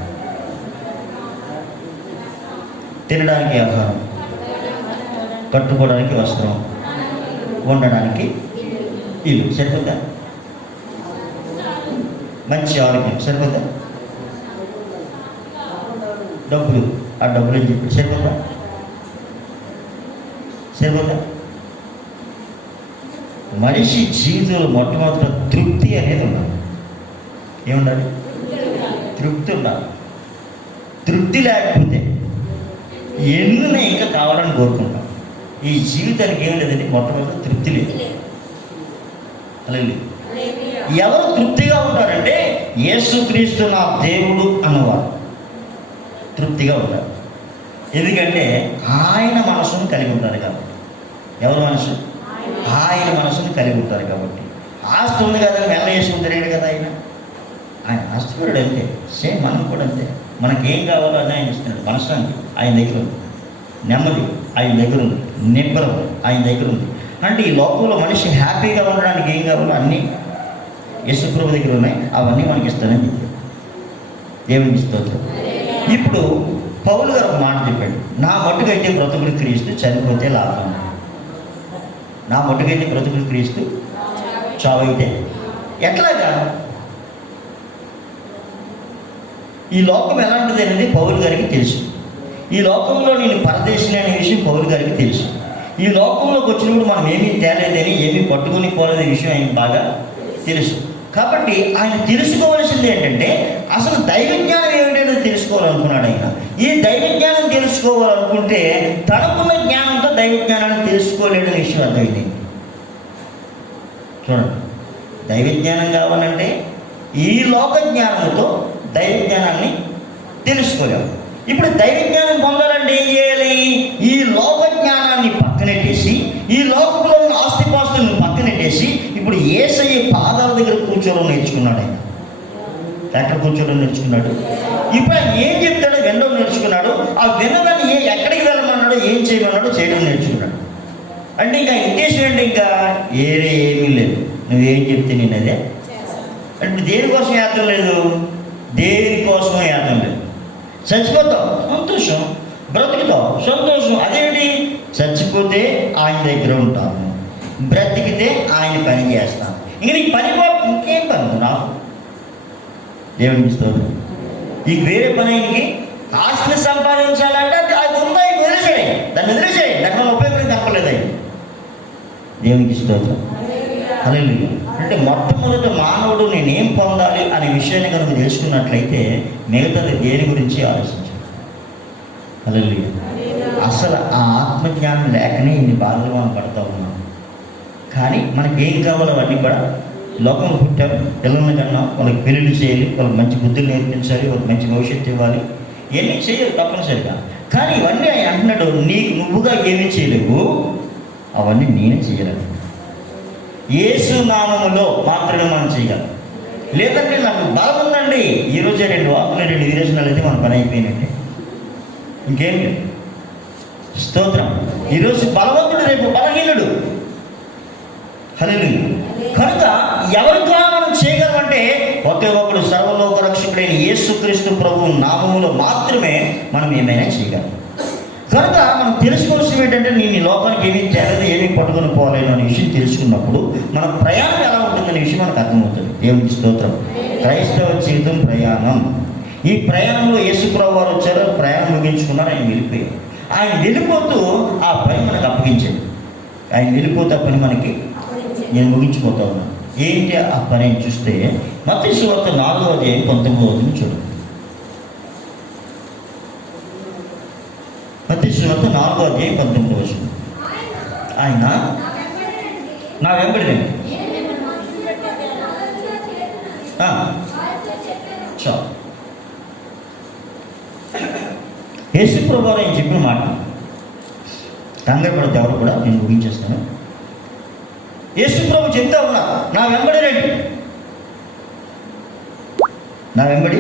తినడానికి ఆహారం, కట్టుకోవడానికి వస్త్రం, ఉండడానికి ఇల్లు. సరిపోద్దా? మంచి ఆరోగ్యం సరిపోద్దా? డబ్బులు, ఆ డబ్బులు అని చెప్పి సరిపోద్దా? మనిషి జీవితంలో మొట్టమొదట తృప్తి అనేది ఉండాలి. ఏముండాలి? తృప్తి ఉండాలి. తృప్తి లేకపోతే ఎన్నునే ఇంకా కావాలని కోరుకుంటాం. ఈ జీవితానికి ఏం లేదండి, మొట్టమొదటి తృప్తి లేదు. అలాగే ఎవరు తృప్తిగా ఉంటారంటే యేసుక్రీస్తు నా దేవుడు అన్నవారు తృప్తిగా ఉంటారు. ఎందుకంటే ఆయన మనసును కలిగి ఉంటారు కాబట్టి. ఎవరు మనసు? ఆయన మనసును కలిగి ఉంటారు కాబట్టి. ఆస్తి ఉంది కదా, మెల్ల చేసుకుని తిరిగాడు కదా ఆయన ఆస్తిపరుడు అంతే. సేమ్ మనం కూడా అంతే. మనకేం కావాలో అని ఆయన ఇస్తున్నాడు. మనశ్శాంతి ఆయన దగ్గర ఉంది, నెమ్మది ఆయన దగ్గర ఉంది, నిబ్బరం ఆయన దగ్గర ఉంది. అంటే ఈ లోకంలో మనిషి హ్యాపీగా ఉండడానికి ఏం కావాలో అన్నీ యేసుప్రభు దగ్గర ఉన్నాయి. అవన్నీ మనకి ఇస్తానని చెప్పాడు. దేవునికి స్తోత్రం. ఇప్పుడు పౌలు గారు ఒక మాట చెప్పాడు, నా మట్టుకైతే బ్రతుకుడు క్రీస్తు, చనిపోతే లాభం. నా మట్టుకైతే బ్రతుకుడు క్రీస్తు, చావైతే. ఎట్లాగా? ఈ లోకం ఎలాంటిది అనేది పౌలు గారికి తెలుసు. ఈ లోకంలో నేను పరదేశిని అనే విషయం పౌలు గారికి తెలుసు. ఈ లోకంలోకి వచ్చినప్పుడు మనం ఏమీ తేలేదని, ఏమీ పట్టుకుని పోలేదనే విషయం ఆయన బాగా తెలుసు. కాబట్టి ఆయన తెలుసుకోవాల్సింది ఏంటంటే అసలు దైవ జ్ఞానం ఏమిటనేది తెలుసుకోవాలనుకున్నాడు ఆయన. ఈ దైవ జ్ఞానం తెలుసుకోవాలనుకుంటే తనకున్న జ్ఞానంతో దైవ జ్ఞానాన్ని తెలుసుకోలేడనే విషయం అర్థమైంది. చూడండి, దైవ జ్ఞానం కావాలంటే ఈ లోక జ్ఞానంతో దైవ జ్ఞానాన్ని తెలుసుకోలేము. ఇప్పుడు దైవ జ్ఞానం పొందాలంటే ఏం చేయాలి? ఈ లోక జ్ఞానాన్ని పక్కనెట్టేసి, ఈ లోకంలో ఉన్న ఆస్తిపాస్తులను పక్కనెట్టేసి, ఇప్పుడు యేసయ్య పాదాల దగ్గర కూర్చోవడం నేర్చుకున్నాడు. ఆయన ఎక్కడ కూర్చోవడం నేర్చుకున్నాడు? ఇప్పుడు ఆయన ఏం చెప్తాడో వినడం నేర్చుకున్నాడు. ఆ వినదాన్ని ఎక్కడికి వెళ్ళమన్నాడో, ఏం చేయమన్నాడో చేయడం నేర్చుకున్నాడు. అంటే ఇంకా ఉద్దేశం ఏంటి? ఇంకా ఏమీ లేదు, నువ్వేం చెప్తే నేను అదే. అంటే దేనికోసం యాత్ర లేదు, దేనికోసం యాత్ర లేదు. చచ్చిపోతావు, సంతోషం. బ్రతుకుతావు, సంతోషం. అదేంటి? చచ్చిపోతే ఆయన దగ్గర ఉంటాను, బ్రతికితే ఆయన పని చేస్తాను. ఇంక నీకు పని ఇంకేం పని నాకు దేవునికి ఇస్తాడు. నీకు వేరే పని ఆయనకి ఆస్తిని సంపాదించాలంటే అది ఉందా, ఇది వదిలేసాడు. దాన్ని వదిలేసాడు. దాని వల్ల ఉపయోగం తప్పలేదు. ఆయన దేవునికి ఇస్తాడు. హల్లెలూయా. అంటే మొట్టమొదట మానవుడు నేనేం పొందాలి అనే విషయాన్ని కనుక తెలుసుకున్నట్లయితే మిగతాది దేని గురించి ఆలోచించాలి. హల్లెలూయా. అసలు ఆ ఆత్మజ్ఞానం లేకనే ఇన్ని బాధలు మనం పడుతూ ఉన్నాం. కానీ మనకి ఏం కావాలో అవన్నీ కూడా లోకంలో పుట్టాం, పిల్లల్ని కన్నా వాళ్ళకి పెళ్ళిళ్ళు చేయాలి, వాళ్ళకి మంచి బుద్ధులు నేర్పించాలి, వాళ్ళకి మంచి భవిష్యత్తు ఇవ్వాలి. ఇవన్నీ చేయాలి తప్పనిసరిగా. కానీ ఇవన్నీ ఆయన అంటున్నాడు, నీకు నువ్వుగా ఏమీ చేయలేవు, అవన్నీ నేనే చేయలేను. యేసు నామములో మాత్రమే మనం చేయగలం. లేదంటే నాకు బలం ఉందండి, ఈరోజే 2 వాకులు 2 విరేచనాలు అయితే మన పని అయిపోయినట్టే, ఇంకేం లేదు. స్తోత్రం. ఈరోజు బలవంతుడు, రేపు బలహీనుడు. హల్లెలూయా. కనుక ఎవరి ద్వారా మనం చేయగలమంటే ఒకే ఒకడు సర్వలోక రక్షకుడైన యేసుక్రీస్తు ప్రభువు నామములో మాత్రమే మనం ఏమైనా చేయగలం. కనుక మనం తెలుసుకోవాల్సింది ఏంటంటే, నేను ఈ లోకానికి ఏమీ తేలేదు, ఏమీ పట్టుకొని పోలేను అనే విషయం తెలుసుకున్నప్పుడు మన ప్రయాణం ఎలా ఉంటుందనే విషయం మనకు అర్థమవుతుంది. దేవునికి స్తోత్రం. క్రైస్తవ జీవితం ప్రయాణం. ఈ ప్రయాణంలో యేసుప్రభువు వారు వచ్చారు, ప్రయాణం ముగించుకున్నారు, ఆయన వెళ్ళిపోయారు. ఆయన వెళ్ళిపోతూ ఆ పని మనకు అప్పగించాడు. ఆయన వెళ్ళిపోతే ఆ పని మనకి నేను ముగించిపోతా ఉన్నాను. ఏంటి ఆ పని అని చూస్తే మత్తయి సువార్త 4వ అధ్యాయం 19వ చూడండి. మత్తయి సువార్త 4వ అధ్యాయం 19వ వచనం. ఆయన నా వెంబడి రండి. చాలు. యేసు ప్రభువు ఆయన చెప్పిన మాట కంగారు ఎవరు కూడా నేను ముగించేస్తాను. యేసు ప్రభు చెప్తా ఉన్నా, నా వెంబడి రండి, నా వెంబడి.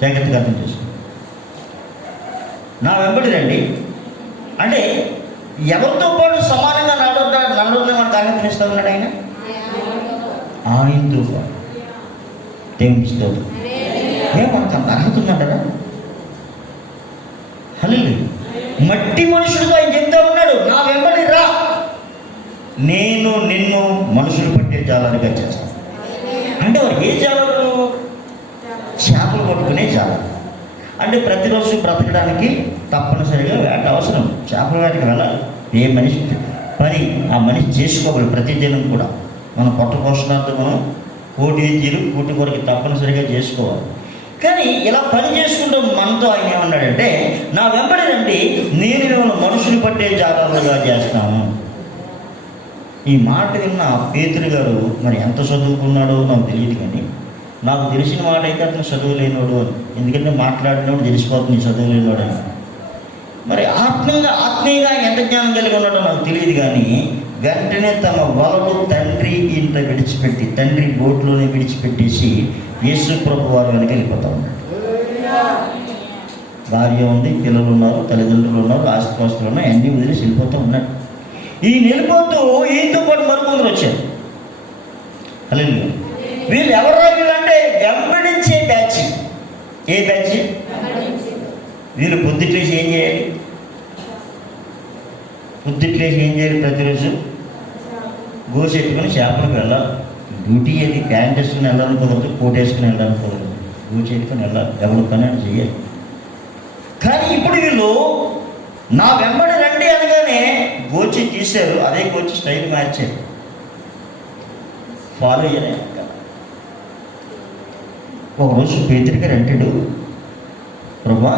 జాగ్రత్తగా అర్థం చేసుకోండి. నా వెంబడి రండి అంటే ఎవరితో పాటు సమానంగా నడవడం మనకు ఆజ్ఞాపిస్తూ ఉన్నాడు ఆయన. ఆయనతో పాటు. దేవునికి స్తోత్రం. మనకు అంత అర్హత ఉందంటారా? హల్లెలూయా. మట్టి మనుషుడితో ఆయన చెప్తా ఉన్నాడు, నా వెంబడి రా, నేను నిన్ను మనుషులు పట్టే జాలాలుగా చేస్తాను. అంటే వారు ఏ జాలరు? చేపలు పట్టుకునే జాలరు. అంటే ప్రతిరోజు బ్రతకడానికి తప్పనిసరిగా వేట అవసరం. చేపల వేటకి వెళ్ళాలి. ఏ మనిషి పని ఆ మనిషి చేసుకోవాలి. ప్రతిదినం కూడా మన పొట్ట పోషణార్థం మనం కూటి కొరకు తప్పనిసరిగా చేసుకోవాలి. కానీ ఇలా పని చేసుకుంటూ మనతో ఆయన ఏమన్నాడంటే, నా వెంబడి రండి, నేను మిమ్మల్ని మనుషులు పట్టే జాలాలుగా చేస్తాను. ఈ మాట విన్న పేతురు గారు మరి ఎంత చదువుకున్నాడో నాకు తెలియదు, కానీ నాకు తెలిసిన మాట అయితే అతను చదువు లేనివాడు అని. ఎందుకంటే మాట్లాడినప్పుడు తెలిసిపోతుంది చదువు లేనివాడు అని. మరి ఆత్మీయంగా ఎంత జ్ఞానం కలిగి ఉన్నాడో నాకు తెలియదు, కానీ వెంటనే తమ వలలు తండ్రి ఇంట్లో విడిచిపెట్టి, తండ్రి బోట్లోనే విడిచిపెట్టేసి యేసు ప్రభు వారు వెనక వెళ్ళిపోతా ఉన్నాడు. భార్య ఉంది, పిల్లలు ఉన్నారు, తల్లిదండ్రులు ఉన్నారు, ఆస్తిపాస్తులు ఉన్నాయి, అన్నీ వదిలేసి వెళ్ళిపోతూ ఉన్నాడు. ఈ వెళ్ళిపోతూ ఈయనతో పాటు మరికొందరు వచ్చారు. హల్లెలూయా. వీళ్ళు ఎవరు వీళ్ళంటే వెంబడించే బ్యాచ్. ఏ బ్యాచ్? వీళ్ళు పొద్దుట్లేసి ఏం చేయాలి? ప్రతిరోజు గోసి ఎట్టుకొని చేపలకు వెళ్ళాలి. డ్యూటీ అది. ప్యాంట్ వేసుకుని వెళ్ళడానికి కుదరదు, కోట్ వేసుకుని వెళ్ళడానికి కుదరదు. గోసి ఎట్టుకొని వెళ్ళాలి, ఎవరి పని అని చేయాలి. కానీ ఇప్పుడు వీళ్ళు నా వెంబడి రండి అనగానే గోచి తీశారు, అదే గోచి స్టైల్ మార్చారు, ఫాలో అయ్యారు. ఒకరోజు పేతురు గారు అంటాడు, ప్రభువా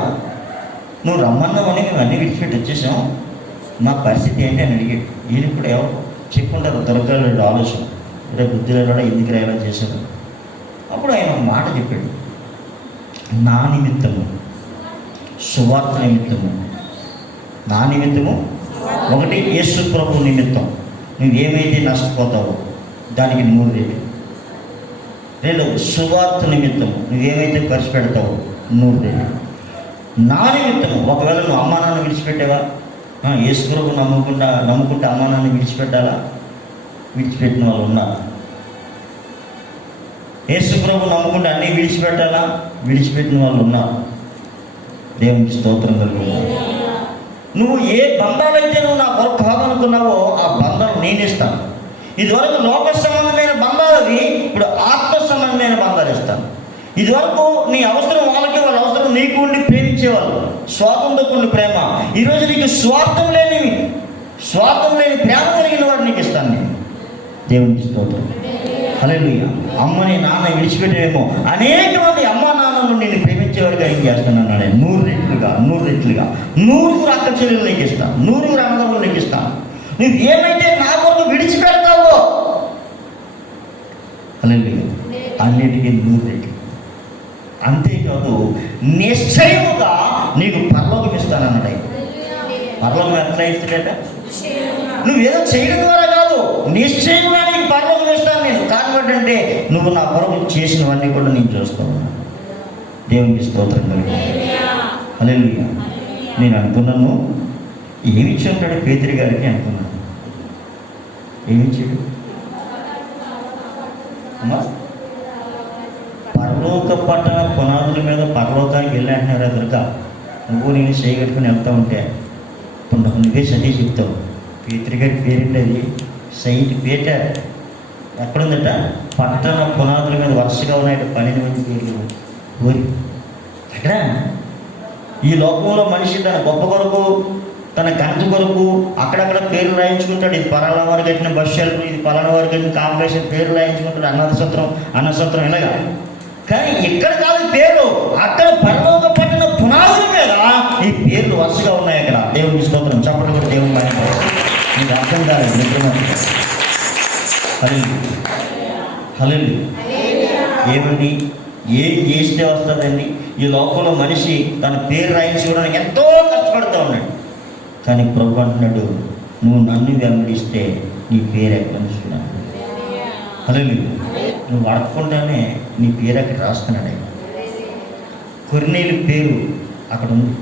నువ్వు రమ్మన్నామని మేము అన్నీ విడిచిపెట్టి వచ్చేసాం, మా పరిస్థితి ఏంటి అని అడిగాడు. ఈయన ఇప్పుడు ఎవరు చెప్పుకుంటారు, దొరకలేడు ఆలోచన, అంటే బుద్ధిలో కూడా ఎందుకు ఎలా చేశారు. అప్పుడు ఆయన ఒక మాట చెప్పాడు, నా నిమిత్తము సువార్త నిమిత్తము, నా నిమిత్తము, ఒకటి యేసు ప్రభు నిమిత్తం నువ్వేమైతే నష్టపోతావో దానికి 3 రెట్లు. 2 సువార్త నిమిత్తం నువ్వేమైతే ఖర్చు పెడతావో 3 రెట్లు. నా నిమిత్తము, ఒకవేళ నువ్వు అమ్మా నాన్న విడిచిపెట్టావా? యేసు ప్రభు నమ్ముకుంటే అమ్మా నాన్న విడిచిపెట్టాలా? విడిచిపెట్టిన వాళ్ళు ఉన్నారు. యేసు ప్రభు నమ్ముకుంటే అన్నీ విడిచిపెట్టాలా? విడిచిపెట్టిన వాళ్ళు ఉన్నారు. దేవునికి స్తోత్రం కలుగుతుంది. నువ్వు ఏ బంధాలైతే నువ్వు నా కొరకు కావాలనుకున్నావో ఆ బంధాలు నేను ఇస్తాను. ఇదివరకు లోక సంబంధమైన బంధాలు అవి, ఇప్పుడు ఆత్మ సంబంధమైన బంధాలు ఇస్తాను. ఇదివరకు నీ అవసరం వాళ్ళకి, వాళ్ళ అవసరం నీకు ఉండి ప్రేమించేవాళ్ళు, స్వార్థంతో కూడిన ప్రేమ. ఈరోజు నీకు స్వార్థం లేని ప్రేమ కలిగిన వాడు నీకు ఇస్తాను నేను. దేవునికి స్తోత్రం. హల్లెలూయా. అమ్మని నాన్న విడిచిపెట్టేమో అనేక మంది అమ్మ నాన్నను నేను ప్రేమించేవాడిగా ఏం చేస్తానన్నాడు ఆయన. 100 రెట్లుగా 100 అక్క చెల్లెలు నీకు ఇస్తాను, 100 అన్నదమ్ములు నీకు ఇస్తాను. నువ్వు ఏమైతే నా కొరకు విడిచిపెడతావో హల్లెలూయా అన్నిటికీ 100 రెట్లు. అంతేకాదు నిశ్చయముగా నీకు పరలోకం ఇస్తానన్నాడు ఆయన. పరలోకం ఎట్లా ఇస్తాడట? నువ్వేదో చేయడం ద్వారా కాదు, నిశ్చయంగా నీకు పరలోకం ఇస్తాను నేను. కారణం అంటే నువ్వు నా కొరకు చేసినవన్నీ కూడా నేను చూస్తాను. దేవునికి స్తోత్రం కలిగి. హల్లెలూయా. నేను అనుకున్నాను ఏమి ఇచ్చి ఉంటాడు పేతురు గారికి అనుకున్నాను. ఏమిచ్చాడు? పరలోక పట్టణ పునాదుల మీద పరలోకానికి వెళ్ళంటున్నారు. ఎదురుగా నువ్వు నేను చేయగట్టుకుని వెళ్తూ ఉంటే ఇప్పుడు నువ్వే సతీ చెప్తావు. పేతురు గారి పేరేంటి? అది సైట్ పీటర్. ఎక్కడుందట? పట్టణ పునాదుల మీద వరుసగా ఉన్నాయట 12 మంది పేర్లు. ఊరి అక్కడ ఈ లోకంలో మనిషి తన గొప్ప కొరకు, తన గంట కొరకు అక్కడక్కడ పేర్లు రాయించుకుంటాడు. ఇది పలానా వారు కట్టిన బస్ షెల్టర్, ఇది పలానా వారు కట్టిన కాంప్లెక్స్, పేర్లు రాయించుకుంటాడు. అన్న సత్రం ఇలాగా. కానీ ఇక్కడ కాదు పేర్లు, అక్కడ పరలోక పట్టణ పునాదుల మీద ఈ పేర్లు వరుసగా ఉన్నాయి. అక్కడ దేవుని స్తోత్రం. చప్పట్లు కూడా దేవుని మాట నీకు అర్థం కాలేదు. హల్లెలూయా. ఏమండి ఏం చేస్తే వస్తుందండి? ఈ లోకంలో మనిషి తన పేరు రాయించుకోవడానికి ఎంతో కష్టపడుతూ ఉన్నాడు. కానీ ప్రభు అంటున్నాడు, నువ్వు నన్ను వెంబడిస్తే నీ పేరు ఎక్కడ చూడాలి. హల్లెలూయా. నువ్వు అడగకుండానే నీ పేరు అక్కడ రాస్తున్నాడు ఆయన. కొర్నేలు పేరు అక్కడ ఉంది.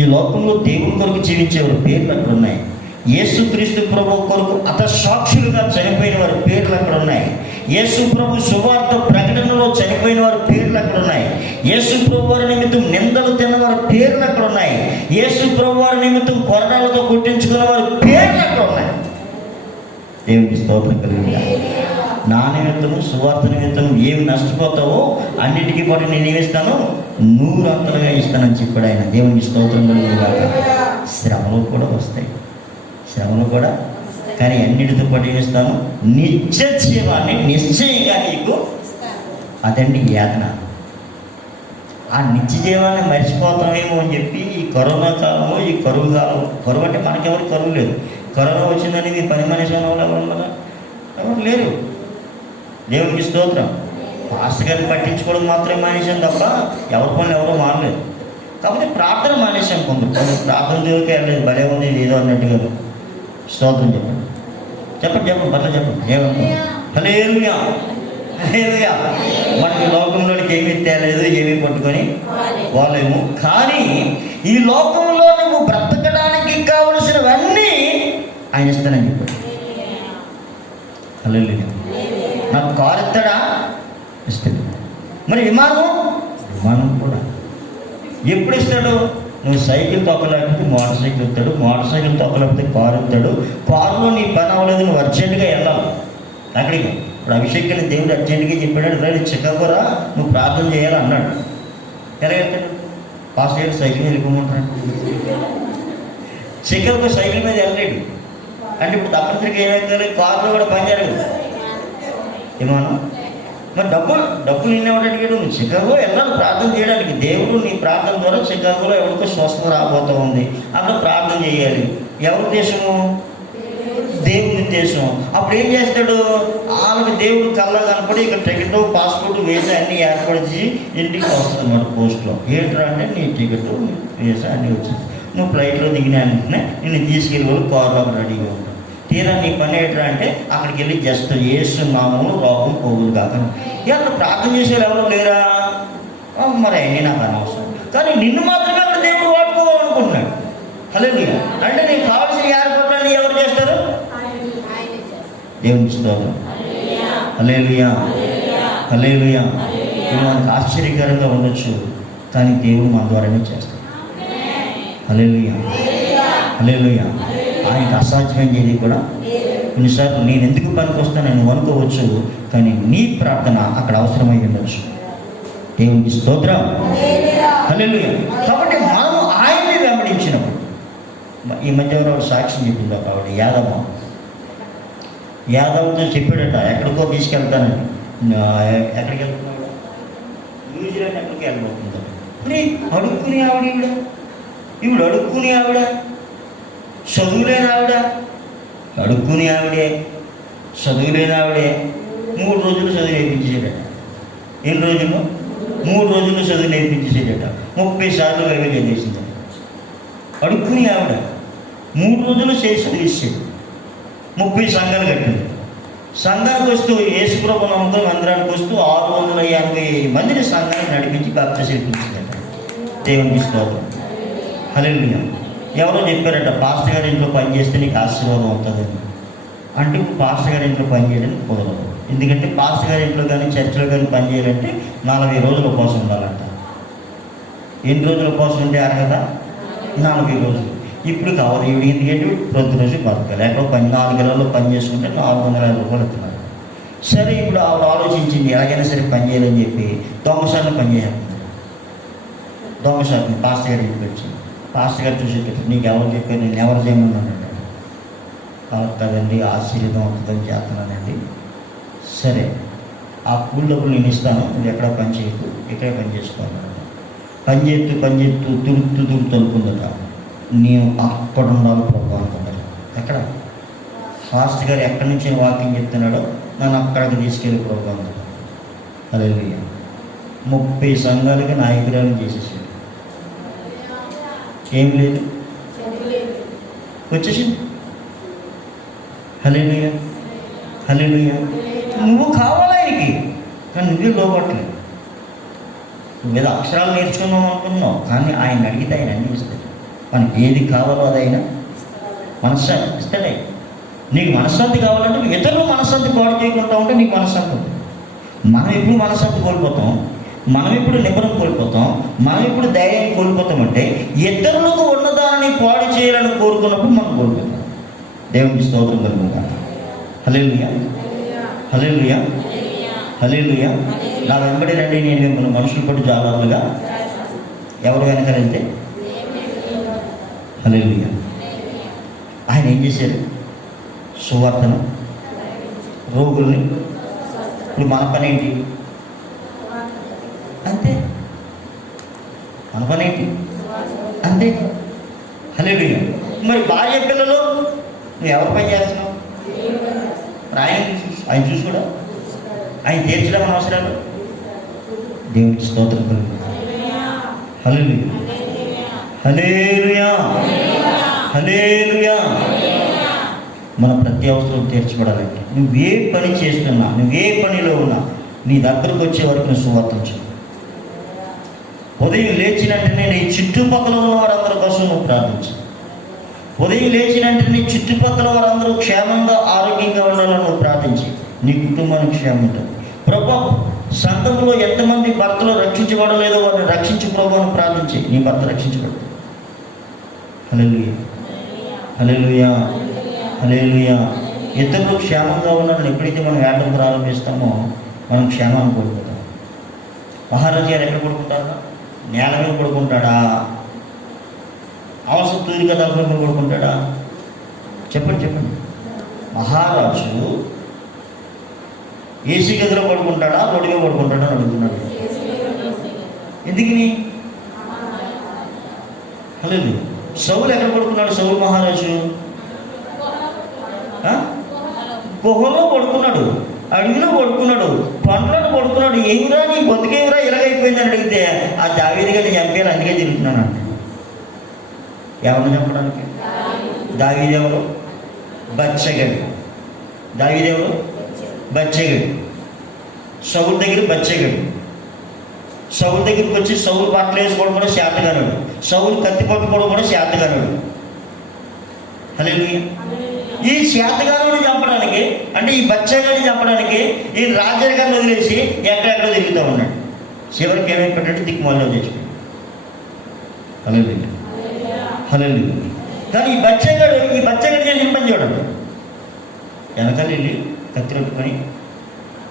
ఈ లోకంలో దేవుని కొరకు జీవించేవారి పేర్లు అక్కడ ఉన్నాయి. యేసుక్రీస్తు ప్రభు కొరకు సాక్షులుగా చనిపోయిన వారి పేర్లు అక్కడ ఉన్నాయి. యేసు ప్రభు సువార్త ప్రకటనలో చనిపోయిన వారి పేర్లు అక్కడ ఉన్నాయి. యేసు ప్రభు వారి నిమిత్తం నిందలు తిన్న వారి పేర్లు అక్కడ ఉన్నాయి. యేసు ప్రభు వారి నిమిత్తం కొరడాలతో కొట్టించుకున్న వారి పేర్లు అక్కడ ఉన్నాయి. దేవునికి స్తోత్రం కలిగిందా? నా నిమిత్తము, సువార్త నిమిత్తం ఏమి నష్టపోతావో అన్నిటికీ కూడా నేను ఏమిస్తాను? 100 అంతలుగా ఇస్తానని చెప్పాడు ఆయన. దేవునికి స్తోత్రం కలిగిందా? శ్రమలు కూడా వస్తాయి, కానీ అన్నిటితో పాటు ఏమిస్తాను? నిత్య జీవాన్ని నిశ్చయంగా నీకు. అదండి యాతన. ఆ నిత్య జీవాన్ని మర్చిపోతామేమో అని చెప్పి ఈ కరోనా కాలము, ఈ కరువు కాలం. కరువు అంటే మనకెవరు కరువు లేదు. కరోనా వచ్చిందని మీ పని మనిషి ఉన్నారా? ఎవరు లేరు. దేవునికి స్తోత్రం. పాస్టర్ గారిని పట్టించుకోవడం మాత్రమే మానేశాం తప్ప ఎవరి పనులు ఎవరో మానలేదు. కాకపోతే ప్రార్థన మానేశాం. కొందరు ప్రార్థన దేవుడికి వెళ్ళలేదు. భలే ఉంది ఏదో అన్నట్టుగా. స్తోత్రం చెప్పండి బట్ల చెప్పండి. ఏమన్నా హల్లెలూయా. మనకి లోకంలోనికి ఏమీ తేలేదు, ఏమీ పట్టుకొని వాళ్ళేమో. కానీ ఈ లోకంలో నువ్వు బ్రతకడానికి కావలసినవన్నీ ఆయన ఇస్తానని చెప్పాడు. హల్లెలూయా. నాకు కారు ఇస్తాడా? ఇస్తాడు. మరి విమానం కూడా ఎప్పుడు ఇస్తాడు? నువ్వు సైకిల్ తొక్కలేకపోతే మోటార్ సైకిల్ ఇస్తాడు, మోటార్ సైకిల్ తొక్కలేకపోతే కారు ఇస్తాడు. కారులో నీ పని అవ్వలేదు, నువ్వు అర్జెంటుగా వెళ్ళాలి అక్కడికి. ఇప్పుడు అభిషేకాన్ని దేవుడు అర్జెంటుగా చెప్పాడు, రైలు చికాగోరా నువ్వు ప్రార్థన చేయాలి అన్నాడు. ఎలా వెళ్తాడు? పాస్ అయ్యాడు, సైకిల్ వెళ్ళిపోమంటాడు. చికాగో సైకిల్ మీద వెళ్ళలేడు. అంటే ఇప్పుడు తప్పనిసరిగా ఏమైతే కారులో కూడా పని జరగదు. విమానం మరి డబ్బులు నిన్నేవాడు అడిగాడు? నువ్వు చికాగో వెళ్ళాలి ప్రార్థన చేయడానికి. దేవుడు నీ ప్రార్థన ద్వారా చికాగోలో ఎవరికో స్వస్థత రాబోతూ ఉంది, అక్కడ ప్రార్థన చేయాలి. ఎవరి దేశము? దేవుని ఉద్దేశం. అప్పుడు ఏం చేస్తాడు, వాళ్ళకి దేవుడు కల్లా కనపడి ఇక్కడ టికెట్, పాస్పోర్ట్, వీసా అన్నీ ఏర్పరిచి ఇంటికి వస్తున్నాడు పోస్ట్లో. ఏంట్రా అంటే నీ టికెట్, వీసా అన్నీ వచ్చింది, నువ్వు ఫ్లైట్లో దిగిన వెంటనే నిన్ను తీసుకెళ్ళి వాళ్ళు కారులో రెడీగా ఉంటాడు. తీరా నీ పని ఏంట్రా అంటే అక్కడికి వెళ్ళి జస్ట్ ఏసునామము రోగం పోగులు కాక. అక్కడ ప్రార్థన చేసేవాళ్ళు ఎవరు లేరా? మరి అయినా నాకు అనవసరం. కానీ నిన్ను మాత్రమే అక్కడ దేవుడు వాడుకోవాలనుకుంటున్నాడు. హల్లెలూయా. అంటే నీకు కావాల్సిన ఏర్పాట్లన్నీ ఎవరు చేస్తారు? దేవుని స్తోత్రం. హల్లెలూయా, హల్లెలూయా. ఇది మనకు ఆశ్చర్యకరంగా ఉండొచ్చు, కానీ దేవుడు మన ద్వారానే చేస్తాడు. హల్లెలూయా, హల్లెలూయా. ఆయనకు అసాధ్యమైనది కూడా కొన్నిసార్లు నేను ఎందుకు పనికి వస్తానని నువ్వు అనుకోవచ్చు, కానీ నీ ప్రార్థన అక్కడ అవసరమై ఉండొచ్చు. దేవునికి స్తోత్రం. హల్లెలూయా. కాబట్టి మనం ఆయన్ని వెంబడించినప్పుడు, ఈ మధ్య ఎవరో సాక్ష్యం చెప్పింది ఒక ఆవిడ, యాదవ్తో చెప్పాడట ఎక్కడికో తీసుకెళ్తానని. ఎక్కడికి వెళ్తున్నాడు? న్యూజిలాండ్ ఎక్కడికి వెళ్ళబోతుందట. మరి అడుక్కునే ఆవిడ ఈవిడ అడుక్కునే ఆవిడ, చదువులేని ఆవిడ, అడుక్కునే ఆవిడే, చదువులేని ఆవిడే 3 రోజులు చదువు నేర్పించేసేటట. ఎన్ని రోజులు? 3 రోజులు చదువు నేర్పించేసేటట. 30 సార్లు వైవిధ్యం చేసిందట. అడుక్కునే ఆవిడ 3 రోజులు చేసి చదివిస్తాడు. 30 సంఘాలు కట్టింది. సంఘానికి వస్తూ యేసుప్రభు నమ్మకం మందిరానికి వస్తూ 680 మందిని సంఘాన్ని నడిపించి బాప్తిసం చేయించిందట. దేవునికి స్తోత్రం. హల్లెలూయా. ఎవరో చెప్పారట, పాస్టర్ గారి ఇంట్లో పనిచేస్తే నీకు ఆశీర్వాదం అవుతుందని. అంటే పాస్టర్ గారి ఇంట్లో పని చేయడానికి కుదరదు. ఎందుకంటే పాస్టర్ గారి ఇంట్లో కానీ చర్చిలో కానీ పని చేయాలంటే 40 రోజుల ఉపవాసం ఉండాలంట. ఎన్ని రోజుల ఉపవాసం ఉంటే అర్హత? 40 రోజులు. ఇప్పుడు కావాలి ఇవి, ఎందుకంటే ప్రతిరోజు బతకాలి. ఎక్కడో 4 నెలల్లో పని చేసుకుంటే 450 రూపాయలు ఇస్తున్నారు. సరే, ఇప్పుడు ఆవిడ ఆలోచించింది ఎలాగైనా సరే పని చేయాలని చెప్పి దొంగసార్లు పని చేయాలి. దొంగసార్లు పాస్టర్ గారి ఇంటికి వచ్చింది. పాస్టర్ గారు చూసేటట్టు, నీకు ఎవరు చెప్పారు, నేను ఎవరు చేయమన్నానండి. కదండి, ఆశీర్వాదం అవుతుందని చేస్తున్నానండి. సరే, ఆ కూలి డబ్బులు నేను ఇస్తాను, నువ్వు ఎక్కడ పని చేయకు, ఇక్కడే పని చేసుకోవాలన్నమాట. పని చేస్తూ తురుతూ అనుకుందట. నేను అక్కడ ఉండాలి ప్రభు అనుకున్నాను. ఎక్కడ? పాస్టర్ గారు ఎక్కడి నుంచి వాకింగ్ చెప్తున్నాడో నన్ను అక్కడికి తీసుకెళ్ళి ప్రభు అన్నాడు. హల్లెలూయా. 30 సంఘాలకి నాయకురాలను చేసేసాడు. ఏం లేదు, వచ్చేసింది. హల్లెలూయా, హల్లెలూయా. నువ్వు కావాలా ఆయనకి, కానీ నువ్వే లోపట్లేదు. నువ్వేదో అక్షరాలు నేర్చుకున్నావు అనుకున్నావు, కానీ ఆయన అడిగితే ఆయన అన్నీ ఇస్తాడు. మనకి ఏది కావాలో అదైనా మనశ్శాంతి ఇస్తాడే. నీకు మనశ్శాంతి కావాలంటే నువ్వు ఇతరులు మనశ్శాంతి పాడు చేయకుండా ఉంటే నీకు మనశ్శాంతి ఉంటుంది. మనం ఎప్పుడు మనశ్శాంతి కోల్పోతాం, మనం ఇప్పుడు నిబ్బరం కోల్పోతాం, మనం ఇప్పుడు ధైర్యం కోల్పోతామంటే ఇతరులకు ఉన్నదాన్ని పాడు చేయాలని కోరుకున్నప్పుడు మనం కోల్పోతాం. దేవునికి స్తోత్రం కలుగుతాం. హల్లెలూయా, హల్లెలూయా, హల్లెలూయా. నా వెంబడి రండి, నేను మిమ్మల్ని మనుషులు పట్టు జాలాలుగా. ఎవరు వెనకాలంటే? హల్లెలూయా. ఆయన ఏం చేశారు? సువార్తను, రోగుల్ని. ఇప్పుడు మన పని ఏంటి? అంతే, మన పని ఏంటి? అంతే. హల్లెలూయా. మరి భార్య పిల్లలు నువ్వు ఎవరి పని చేస్తున్నావు? ఆయన చూసుకోడా? ఆయన తీర్చడం మన అవసరాలు. దేవునికి స్తోత్రం కలుగుతుంది. హల్లెలూయా, హల్లెలూయా, హల్లెలూయా. మన ప్రతి అవసరం తీర్చబడాలంటే నువ్వే పని చేస్తున్నా, నువ్వే పనిలో ఉన్నా, నీ దగ్గరకు వచ్చే వరకు నువ్వు సువార్తించు. ఉదయం లేచినట్టునే నీ చుట్టుపక్కల ఉన్న వారందరి కోసం నువ్వు ప్రార్థించు. ఉదయం లేచినట్టు నీ చుట్టుపక్కల వారందరూ క్షేమంగా ఆరోగ్యంగా ఉండాలని నువ్వు ప్రార్థించి నీ కుటుంబానికి క్షేమం ఉంటుంది. ప్రభు, సంఘంలో ఎంతమంది భర్తలు రక్షించబడలేదో వారిని రక్షించు ప్రభు అని ప్రార్థించి నీ భర్త రక్షించబడు. హల్లెలూయా, హల్లెలూయా, హల్లెలూయా. ఇతరులు క్షేమంగా ఉన్నారని ఎప్పుడైతే మనం వేడడం ప్రారంభిస్తామో మనం క్షేమాన్ని కోల్పోతాం. మహారాజు గారు ఎక్కడ పడుకుంటారా? నేల మీద పడుకుంటాడా? అవసరం తూరిక తలపై మీద పడుకుంటాడా? చెప్పండి. మహారాజు ఏసీ గదిలో పడుకుంటాడా, రోడ్డు మీద పడుకుంటాడా అని అడుగుతున్నాడు. ఎందుకని? హల్లెలూయా. సౌలు ఎక్కడ పడుకున్నాడు? సౌలు మహారాజు గుహలో పడుకున్నాడు, అడవిలో పడుకున్నాడు, పంటలను పడుకున్నాడు. ఏమిరా నీ బతుకేమిరా ఇలాగైపోయిందని అడిగితే ఆ దావీదు గారిని చంపేయాలి అందుకే తిరుగుతున్నాను అంట. ఎవరిని చంపడానికి? దావీదెవరు? బచ్చగాడు. దావీదెవరు? బచ్చగాడు. సౌలు దగ్గర బచ్చగాడు. సౌలు దగ్గరికి వచ్చి సౌలు బట్టలు వేసుకోవడం కూడా శాతగానుడు, సౌలు కత్తి పట్టుకోవడం కూడా శాతగానుడు. హల్లెలూయా. ఈ శాతగానుడిని చంపడానికి, అంటే ఈ బచ్చగాడిని చంపడానికి ఈ రాజర్ గారిని వదిలేసి ఎక్కడెక్కడో తిరుగుతూ ఉన్నాడు. చివరికి ఏమైపోయాడంటే దిక్కుమాలలో చచ్చిపోయాడు. హల్లెలూయా, హల్లెలూయా. కానీ ఈ బచ్చగాడి చేసిన పని చూడండి. వెనకాల వెళ్ళి కత్తి పెట్టుకొని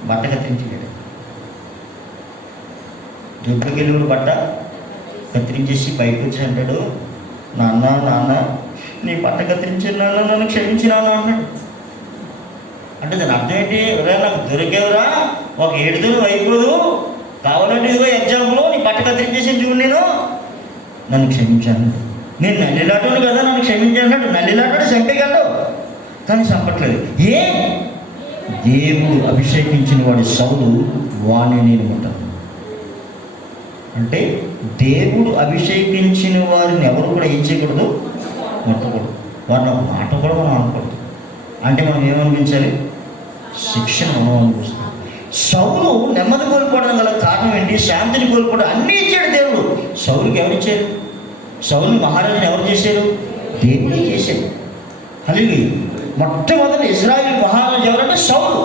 బట్ట కత్తిరించాడు. దొడ్లోకి వెళ్ళి బట్ట కత్తిరించేసి బయటకు వచ్చి అంటాడు, నాన్న నీ బట్ట కత్తిరించిన నాన్న, నన్ను క్షమించినాను అన్నాడు. అంటే దాని అర్థం ఏంటి? ఎవరైనా నాకు దొరికేవరా, ఒక ఏడుదలు అయిపోదు, కావాలంటే ఇదిగో ఎగ్జాంపుల్ నీ బట్ట కత్తిరించేసి చూడు, నన్ను క్షమించాను, నేను నల్లిలాటోను కదా, నన్ను క్షమించాను. నల్లిలాటోడు చంపేయగలడు కానీ చంపట్లేదు. ఏ దేవుడు అభిషేకించిన వాడు సౌలు, వాణ్ణి నేను ఉంటాను. అంటే దేవుడు అభిషేకించిన వారిని ఎవరు కూడా ఏం చేయకూడదు? ముట్టకూడదు. వారిని ఒక మాట కూడా మనం అనకూడదు. అంటే మనం ఏమనిపించాలి? శిక్షణ మనం అనిపిస్తాం. సౌలు నెమ్మది కోల్పోవడం గల కారణం ఏంటి? శాంతిని కోల్పోవడం. అన్నీ ఇచ్చాడు దేవుడు. సౌలుకి ఎవరిచ్చారు? సౌలు మహారాజుని ఎవరు చేశారు? దేవుడే చేశాడు. హల్లెలూయా. మొట్టమొదటి ఇశ్రాయేలు మహారాజు ఎవరంటే సౌలు.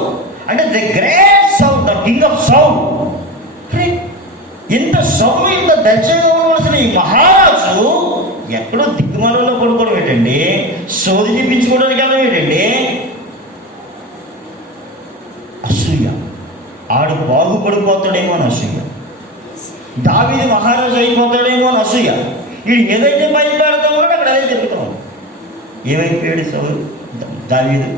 అంటే the great Saul, the king of Saul. ఇంత సౌలు, ఇంత దర్శగా ఉండవలసిన ఈ మహారాజు ఎక్కడో దిక్కుమాలలో పడుకోవడం ఏంటండి? సోది చూపించుకోవడానికి వెళ్ళడం ఏంటండి? అసూయ. ఆడు బాగుపడిపోతాడేమో అని అసూయ. దావీదు మహారాజు అయిపోతాడేమో అని అసూయ. వీడు ఏదైతే బయలుదేరుతామో అక్కడ అదే జరుగుతాం. ఏమైపోయాడు సౌలు? దావీదు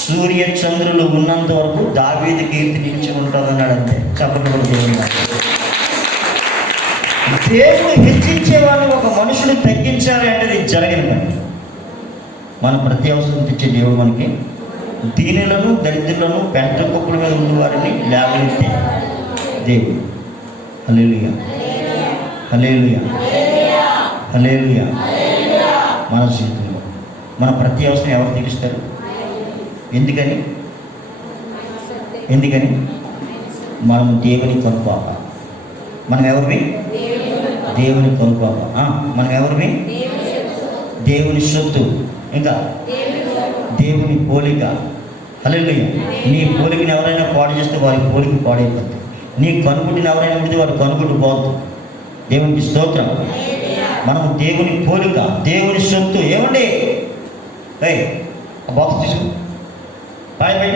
సూర్య చంద్రులు ఉన్నంత వరకు దావీదు కీర్తి నిలిచి ఉంటుందన్నాడు. అంతే. చెప్పకూడదు. దేవుడు హెచ్చించేవాడిని ఒక మనుషుని తగ్గించాలి అంటే ఇది జరగని పని. మన ప్రతి అవసరం తెచ్చే దేవుడు మనకి దీనులను, దరిద్రులను, పెంట కుప్పల మీద ఉన్న వారిని లేవనెత్తే దేవుడు. హల్లెలూయా, హల్లెలూయా, హల్లెలూయా. మన జీవితంలో మన ప్రతి అవసరం ఎవరు తీరుస్తారు? ఎందుకని మనం దేవుని కొనుక్కోక. మనం ఎవరివి? దేవుని కొనుక్కోక. మనం ఎవరివి? దేవుని సొత్తు. ఇంకా దేవుని పోలిక. హల్లెలూయా. నీ పోలికని ఎవరైనా పాడు చేస్తే వారి పోలిక పాడైపోతుంది. నీ కనుగుడిని ఎవరైనా పెడితే వారి కనుగుడు పోతుంది. దేవునికి స్తోత్రం. మనం దేవుని పోలిక, దేవుని సొత్తు. ఏమండి? ఆ బాక్స్ తీసు పడి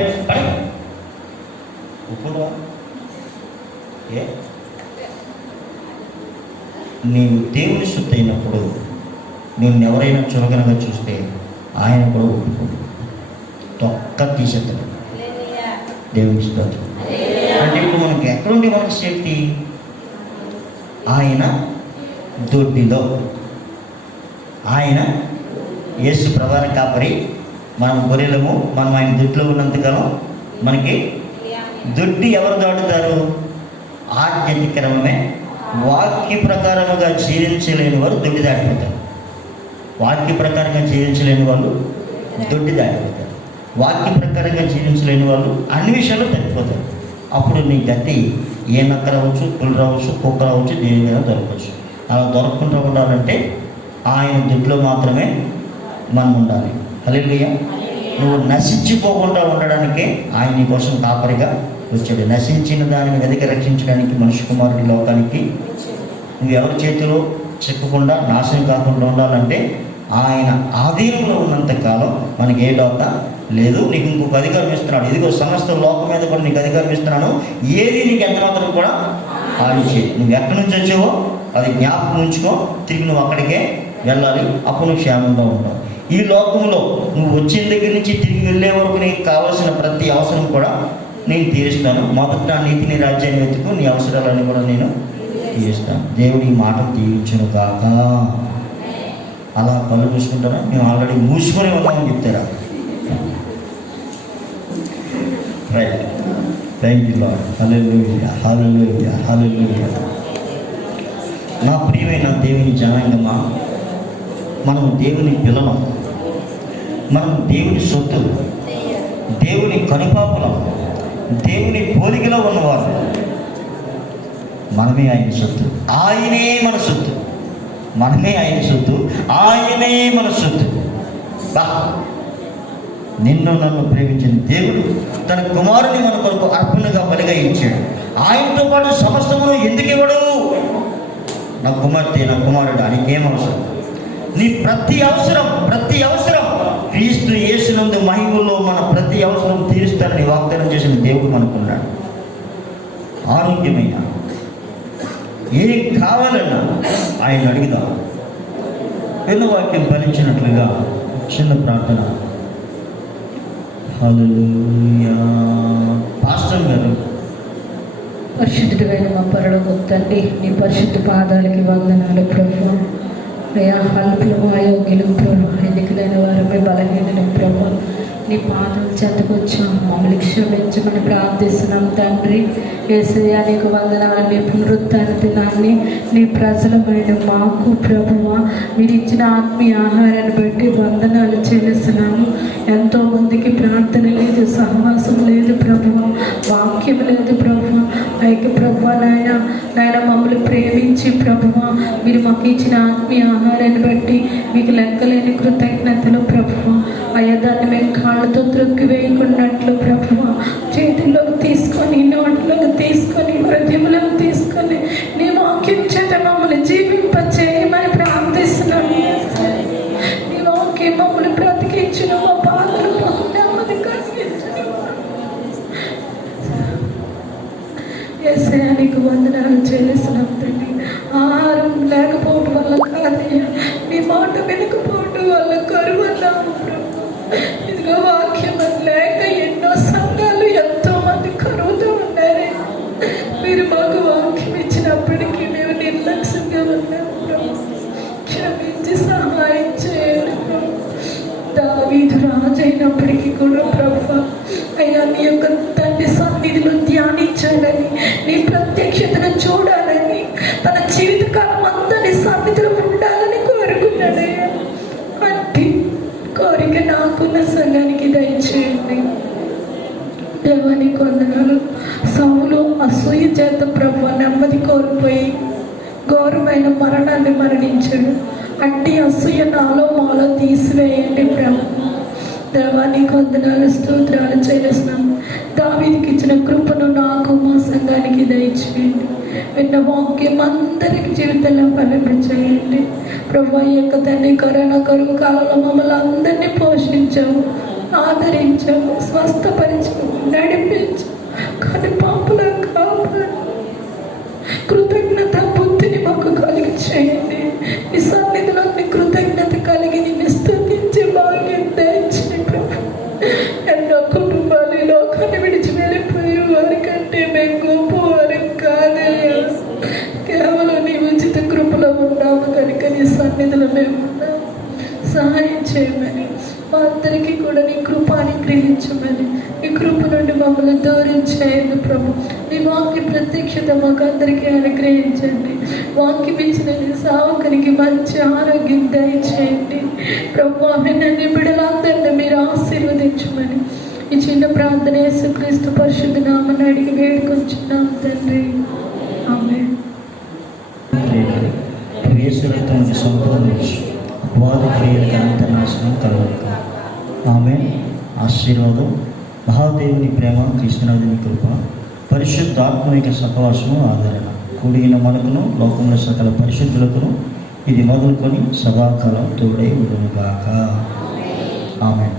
ఒప్పుడువా? నీవు దేవుని సొత్తు అయినప్పుడు నిన్నెవరైనా చులకనగా చూస్తే ఆయన కూడా ఒప్పుకోడు, తొక్క తీసేస్తాడు. దేవుని స్తోత్రం. అంటే ఇప్పుడు మనకి ఎక్కడుండి మనకి సేఫ్టీ? ఆయన దొడ్డిలో. ఆయన యేసు ప్రధాన కాపరి, మనం గొర్రెలము. మనం ఆయన దొడ్లో ఉన్నంతకాలం మనకి దొడ్డి ఎవరు దాటుతారు? ఆజ్ఞాతిక్రమమే. వాక్య ప్రకారముగా జీవించలేని వారు దొడ్డి దాటిపోతారు. వాక్య ప్రకారంగా జీవించలేని వాళ్ళు దొడ్డి దాటిపోతారు. వాక్య ప్రకారంగా జీవించలేని వాళ్ళు అన్ని విషయాల్లో తగ్గిపోతారు. అప్పుడు నీ గతి ఏ నక్క రావచ్చు, పులి రావచ్చు, కుక్క రావచ్చు, దేని మీద దొరకవచ్చు. అలా దొరకకుండా ఉండాలంటే ఆయన దొడ్లో మాత్రమే మనం ఉండాలి. హల్లెలూయా. నువ్వు నశించిపోకుండా ఉండడానికే ఆయన నీ కోసం కాపరిగా వచ్చాడు. నశించిన దానిని వెతికి రక్షించడానికి మనిషి కుమారుడి లోకానికి. నువ్వు ఎవరి చేతిలో చిక్కకుండా నాశనం కాకుండా ఉండాలంటే ఆయన ఆధీనంలో ఉన్నంత కాలం మనకి ఏ లోక లేదు. నీకు ఇంకొక అధికారం ఇస్తున్నాడు. ఇదిగో సమస్త లోకం మీద కూడా నీకు అధికారం ఇస్తున్నాను. ఏది నీకు ఎంత మాత్రం కూడా హాని చేయదు. నువ్వు ఎక్కడి నుంచి వచ్చావో అది జ్ఞాపకం ఉంచుకో. తిరిగి నువ్వు అక్కడికే వెళ్ళాలి. అప్పుడు నువ్వు క్షేమంగా ఉంటావు. ఈ లోకంలో నువ్వు వచ్చిన దగ్గర నుంచి తిరిగి వెళ్ళే వరకు నీకు కావాల్సిన ప్రతి అవసరం కూడా నేను తీరుస్తాను. మొదట నా నీతిని, రాజ్యాన్ని వెతుకు, నీ అవసరాలన్నీ కూడా నేను తీరుస్తాను. దేవుడు ఈ మాటలు దీవించును కాక. అలా కళ్ళు మూసుకుంటారా? మేము ఆల్రెడీ మూసుకొని ఉన్నామని చెప్తారా? Right. Thank you Lord. Hallelujah, hallelujah, hallelujah. నా ప్రియమైన దేవుని జనాంగమా, మనము దేవుని పిల్లలం, మనం దేవుని సొత్తు, దేవుని కనుపాపలం, దేవుని పోలికలో ఉన్నవారు. మనమే ఆయన సొత్తు, ఆయనే మన సొత్తు. మనమే ఆయన సొత్తు, ఆయనే మన సొత్తు. నిన్ను నన్ను ప్రేమించిన దేవుడు తన కుమారుని మన కొరకు అర్పణగా బలిగా ఇచ్చాడు. ఆయనతో పాటు సమస్తమును ఎందుకు ఇవ్వడు? నా కుమార్తె, నా కుమారుడు అని ఏం అవసరం? నీ ప్రతి అవసరం క్రీస్తు యేసునందు మహిమలో మన ప్రతి అవసరం తీరుస్తానని వాగ్దానం చేసిన దేవుడు మనకున్నాడు. ఆరోగ్యమైన ఏం కావాలన్నా ఆయన అడుగుదాం. విన్న వాక్యం ఫలించినట్లుగా చిన్న ప్రార్థన. హల్లెలూయా. పాస్టర్ గారు. పరిశుద్ధుడైన మా పరలోకపు తండ్రి, నీ పరిశుద్ధ పాదాలకి వందనాలు ప్రభువా. అయ్యా, అల్పులము, అయోగ్యులం ప్రభు, ఎన్నికలైన వారమే, బలహీనం ప్రభు, నీ పాదాలు చెంతకొచ్చాం. మమ్మల్ని క్షమించమని ప్రార్థిస్తున్నాం తండ్రి. యేసయ్యా, నీకు వందనాలు. నీ పునరుత్థాన దినాన్ని నీ ప్రజలమైన మాకు ప్రభువా, మీరు ఇచ్చిన ఆత్మీయ ఆహారాన్ని బట్టి వందనాలు చెల్లిస్తున్నాము. ఎంతోమందికి ప్రార్థన లేదు, సహవాసం లేదు ప్రభువా, వాక్యం లేదు ప్రభువా. అయితే ప్రభువా నాయన మమ్మల్ని ప్రేమించి ప్రభువా, మీరు మాకు ఇచ్చిన ఆత్మీయ ఆహారాన్ని బట్టి మీకు లెక్కలేని కృతజ్ఞతలు ప్రభువా. అయ్యా, దాన్ని మేము కాళ్ళతో త్రొక్కి వేయకున్నట్లు ప్రభువా, చేతుల్లోకి తీసుకొని, నోట్లోకి తీసుకొని, హృదయంలోకి తీసుకొని నీ వాక్యం చేత మమ్మల్ని జీవింపచేయమని ప్రార్థిస్తున్నాను. నీ వాక్యం మమ్మల్ని బ్రతికించిన, మా పాదలు నెమ్మది కలిగించిన యేసయ్యా, నీకు వందనాలు చెల్లిస్తున్నాం తండ్రి. ఆహారం లేకపోవడం వల్ల కాదయ్యా, నీ మాట వినకపోవడం వల్ల కరువన్నాము ప్రభు. ఇదిగో వాక్యం లేక ఎన్నో సంఘాలు, ఎంతో మంది కరువుతో ఉన్నారే. మీరు మాకు వాక్యం ఇచ్చినప్పటికీ మేము నిర్లక్ష్యంగా ఉన్నాము ప్రభు. క్షమించి సహాయం చేయండి ప్రభు. దావీదు రాజు అయినప్పటికీ కూడా ప్రభు అయ్యా, నీ యొక్క తండ్రి సన్నిధిలో ధ్యానించాలని, నీ ప్రత్యక్షతను చూడాలని, తన జీవితకాలం అంతా నీ సన్నిధిలో ఉండాలని కోరుకున్నాడయ్యా. అంటే కోరిక నాకున్న సంఘానికి దయచేయండి దేవానికి వందనాలు. సౌలు అసూయ చేత ప్రభు నెమ్మది కోల్పోయి ఘోరమైన మరణాన్ని మరణించాడు. అట్టి అసూయ నాలో మాలో తీసివేయండి ప్రభు. దేవానికి వందనాలు, స్తోత్రాలు చేస్తున్నాము. దావీదుకి ఇచ్చిన కృపను నాకు, మా సంఘానికి దయచేయండి. విన్న వాక్యం అందరికి జీవితంలో ఫలింపచేయండి ప్రభు. ఈ యొక్క తండ్రి కరోనా కరువు కాలంలో మమ్మల్ని అందరినీ పోషించాము, ఆదరించాము, స్వస్థపరిచాము, నడిపించాము. కానీ పాపలా కాపాడు, కృతజ్ఞత బుద్ధిని మాకు కలిగి చేయండి. ఈ సన్నిధిలో కృతజ్ఞత కలిగి నిన్ను స్తుతించే భాగ్యం దయచేయండి ప్రభు. ఎన్నో కుటుంబాలు ఈ లోకాన్ని విడిచి వెళ్ళిపోయే వారికంటే మేము గొప్పవారు కాదయ్యా. కేవలం నీ ఉచిత కృపలో ఉన్నాము కనుక నీ సన్నిధిలో మేము ఉన్నాము. సహాయం చేయమని, మా అందరికీ కూడా నీ కృప అనుగ్రహించమని, నీ కృప నుండి మమ్మల్ని దూరం చేయండి ప్రభు. నీ వాక్య ప్రత్యక్షత మాకు అందరికీ అనుగ్రహించండి. వాక్యం ఇచ్చిన నీ సేవకునికి మంచి ఆరోగ్యం దయచేయండి ప్రభు. నన్ను బిడ్డలందరినీ మీరు ఆశీర్వదించమని ఈ చిన్న ప్రార్థన యేసుక్రీస్తు పరిశుద్ధ నామమున అడిగి వేడుకొంచున్నాం తండ్రి. ఆమేన్. నాశనం కలగదు. ఆమేన్. ఆశీర్వాదం, మహాదేవుని ప్రేమ, కృష్ణనాథుని కృప, పరిశుద్ధాత్మక సహవాసము, ఆదరణ కూడిన మనకును లోకంలో సకల పరిశుద్ధులకును ఇది మొదలుకొని సదాకాలం తోడై ఉండునుగాక. ఆమేన్.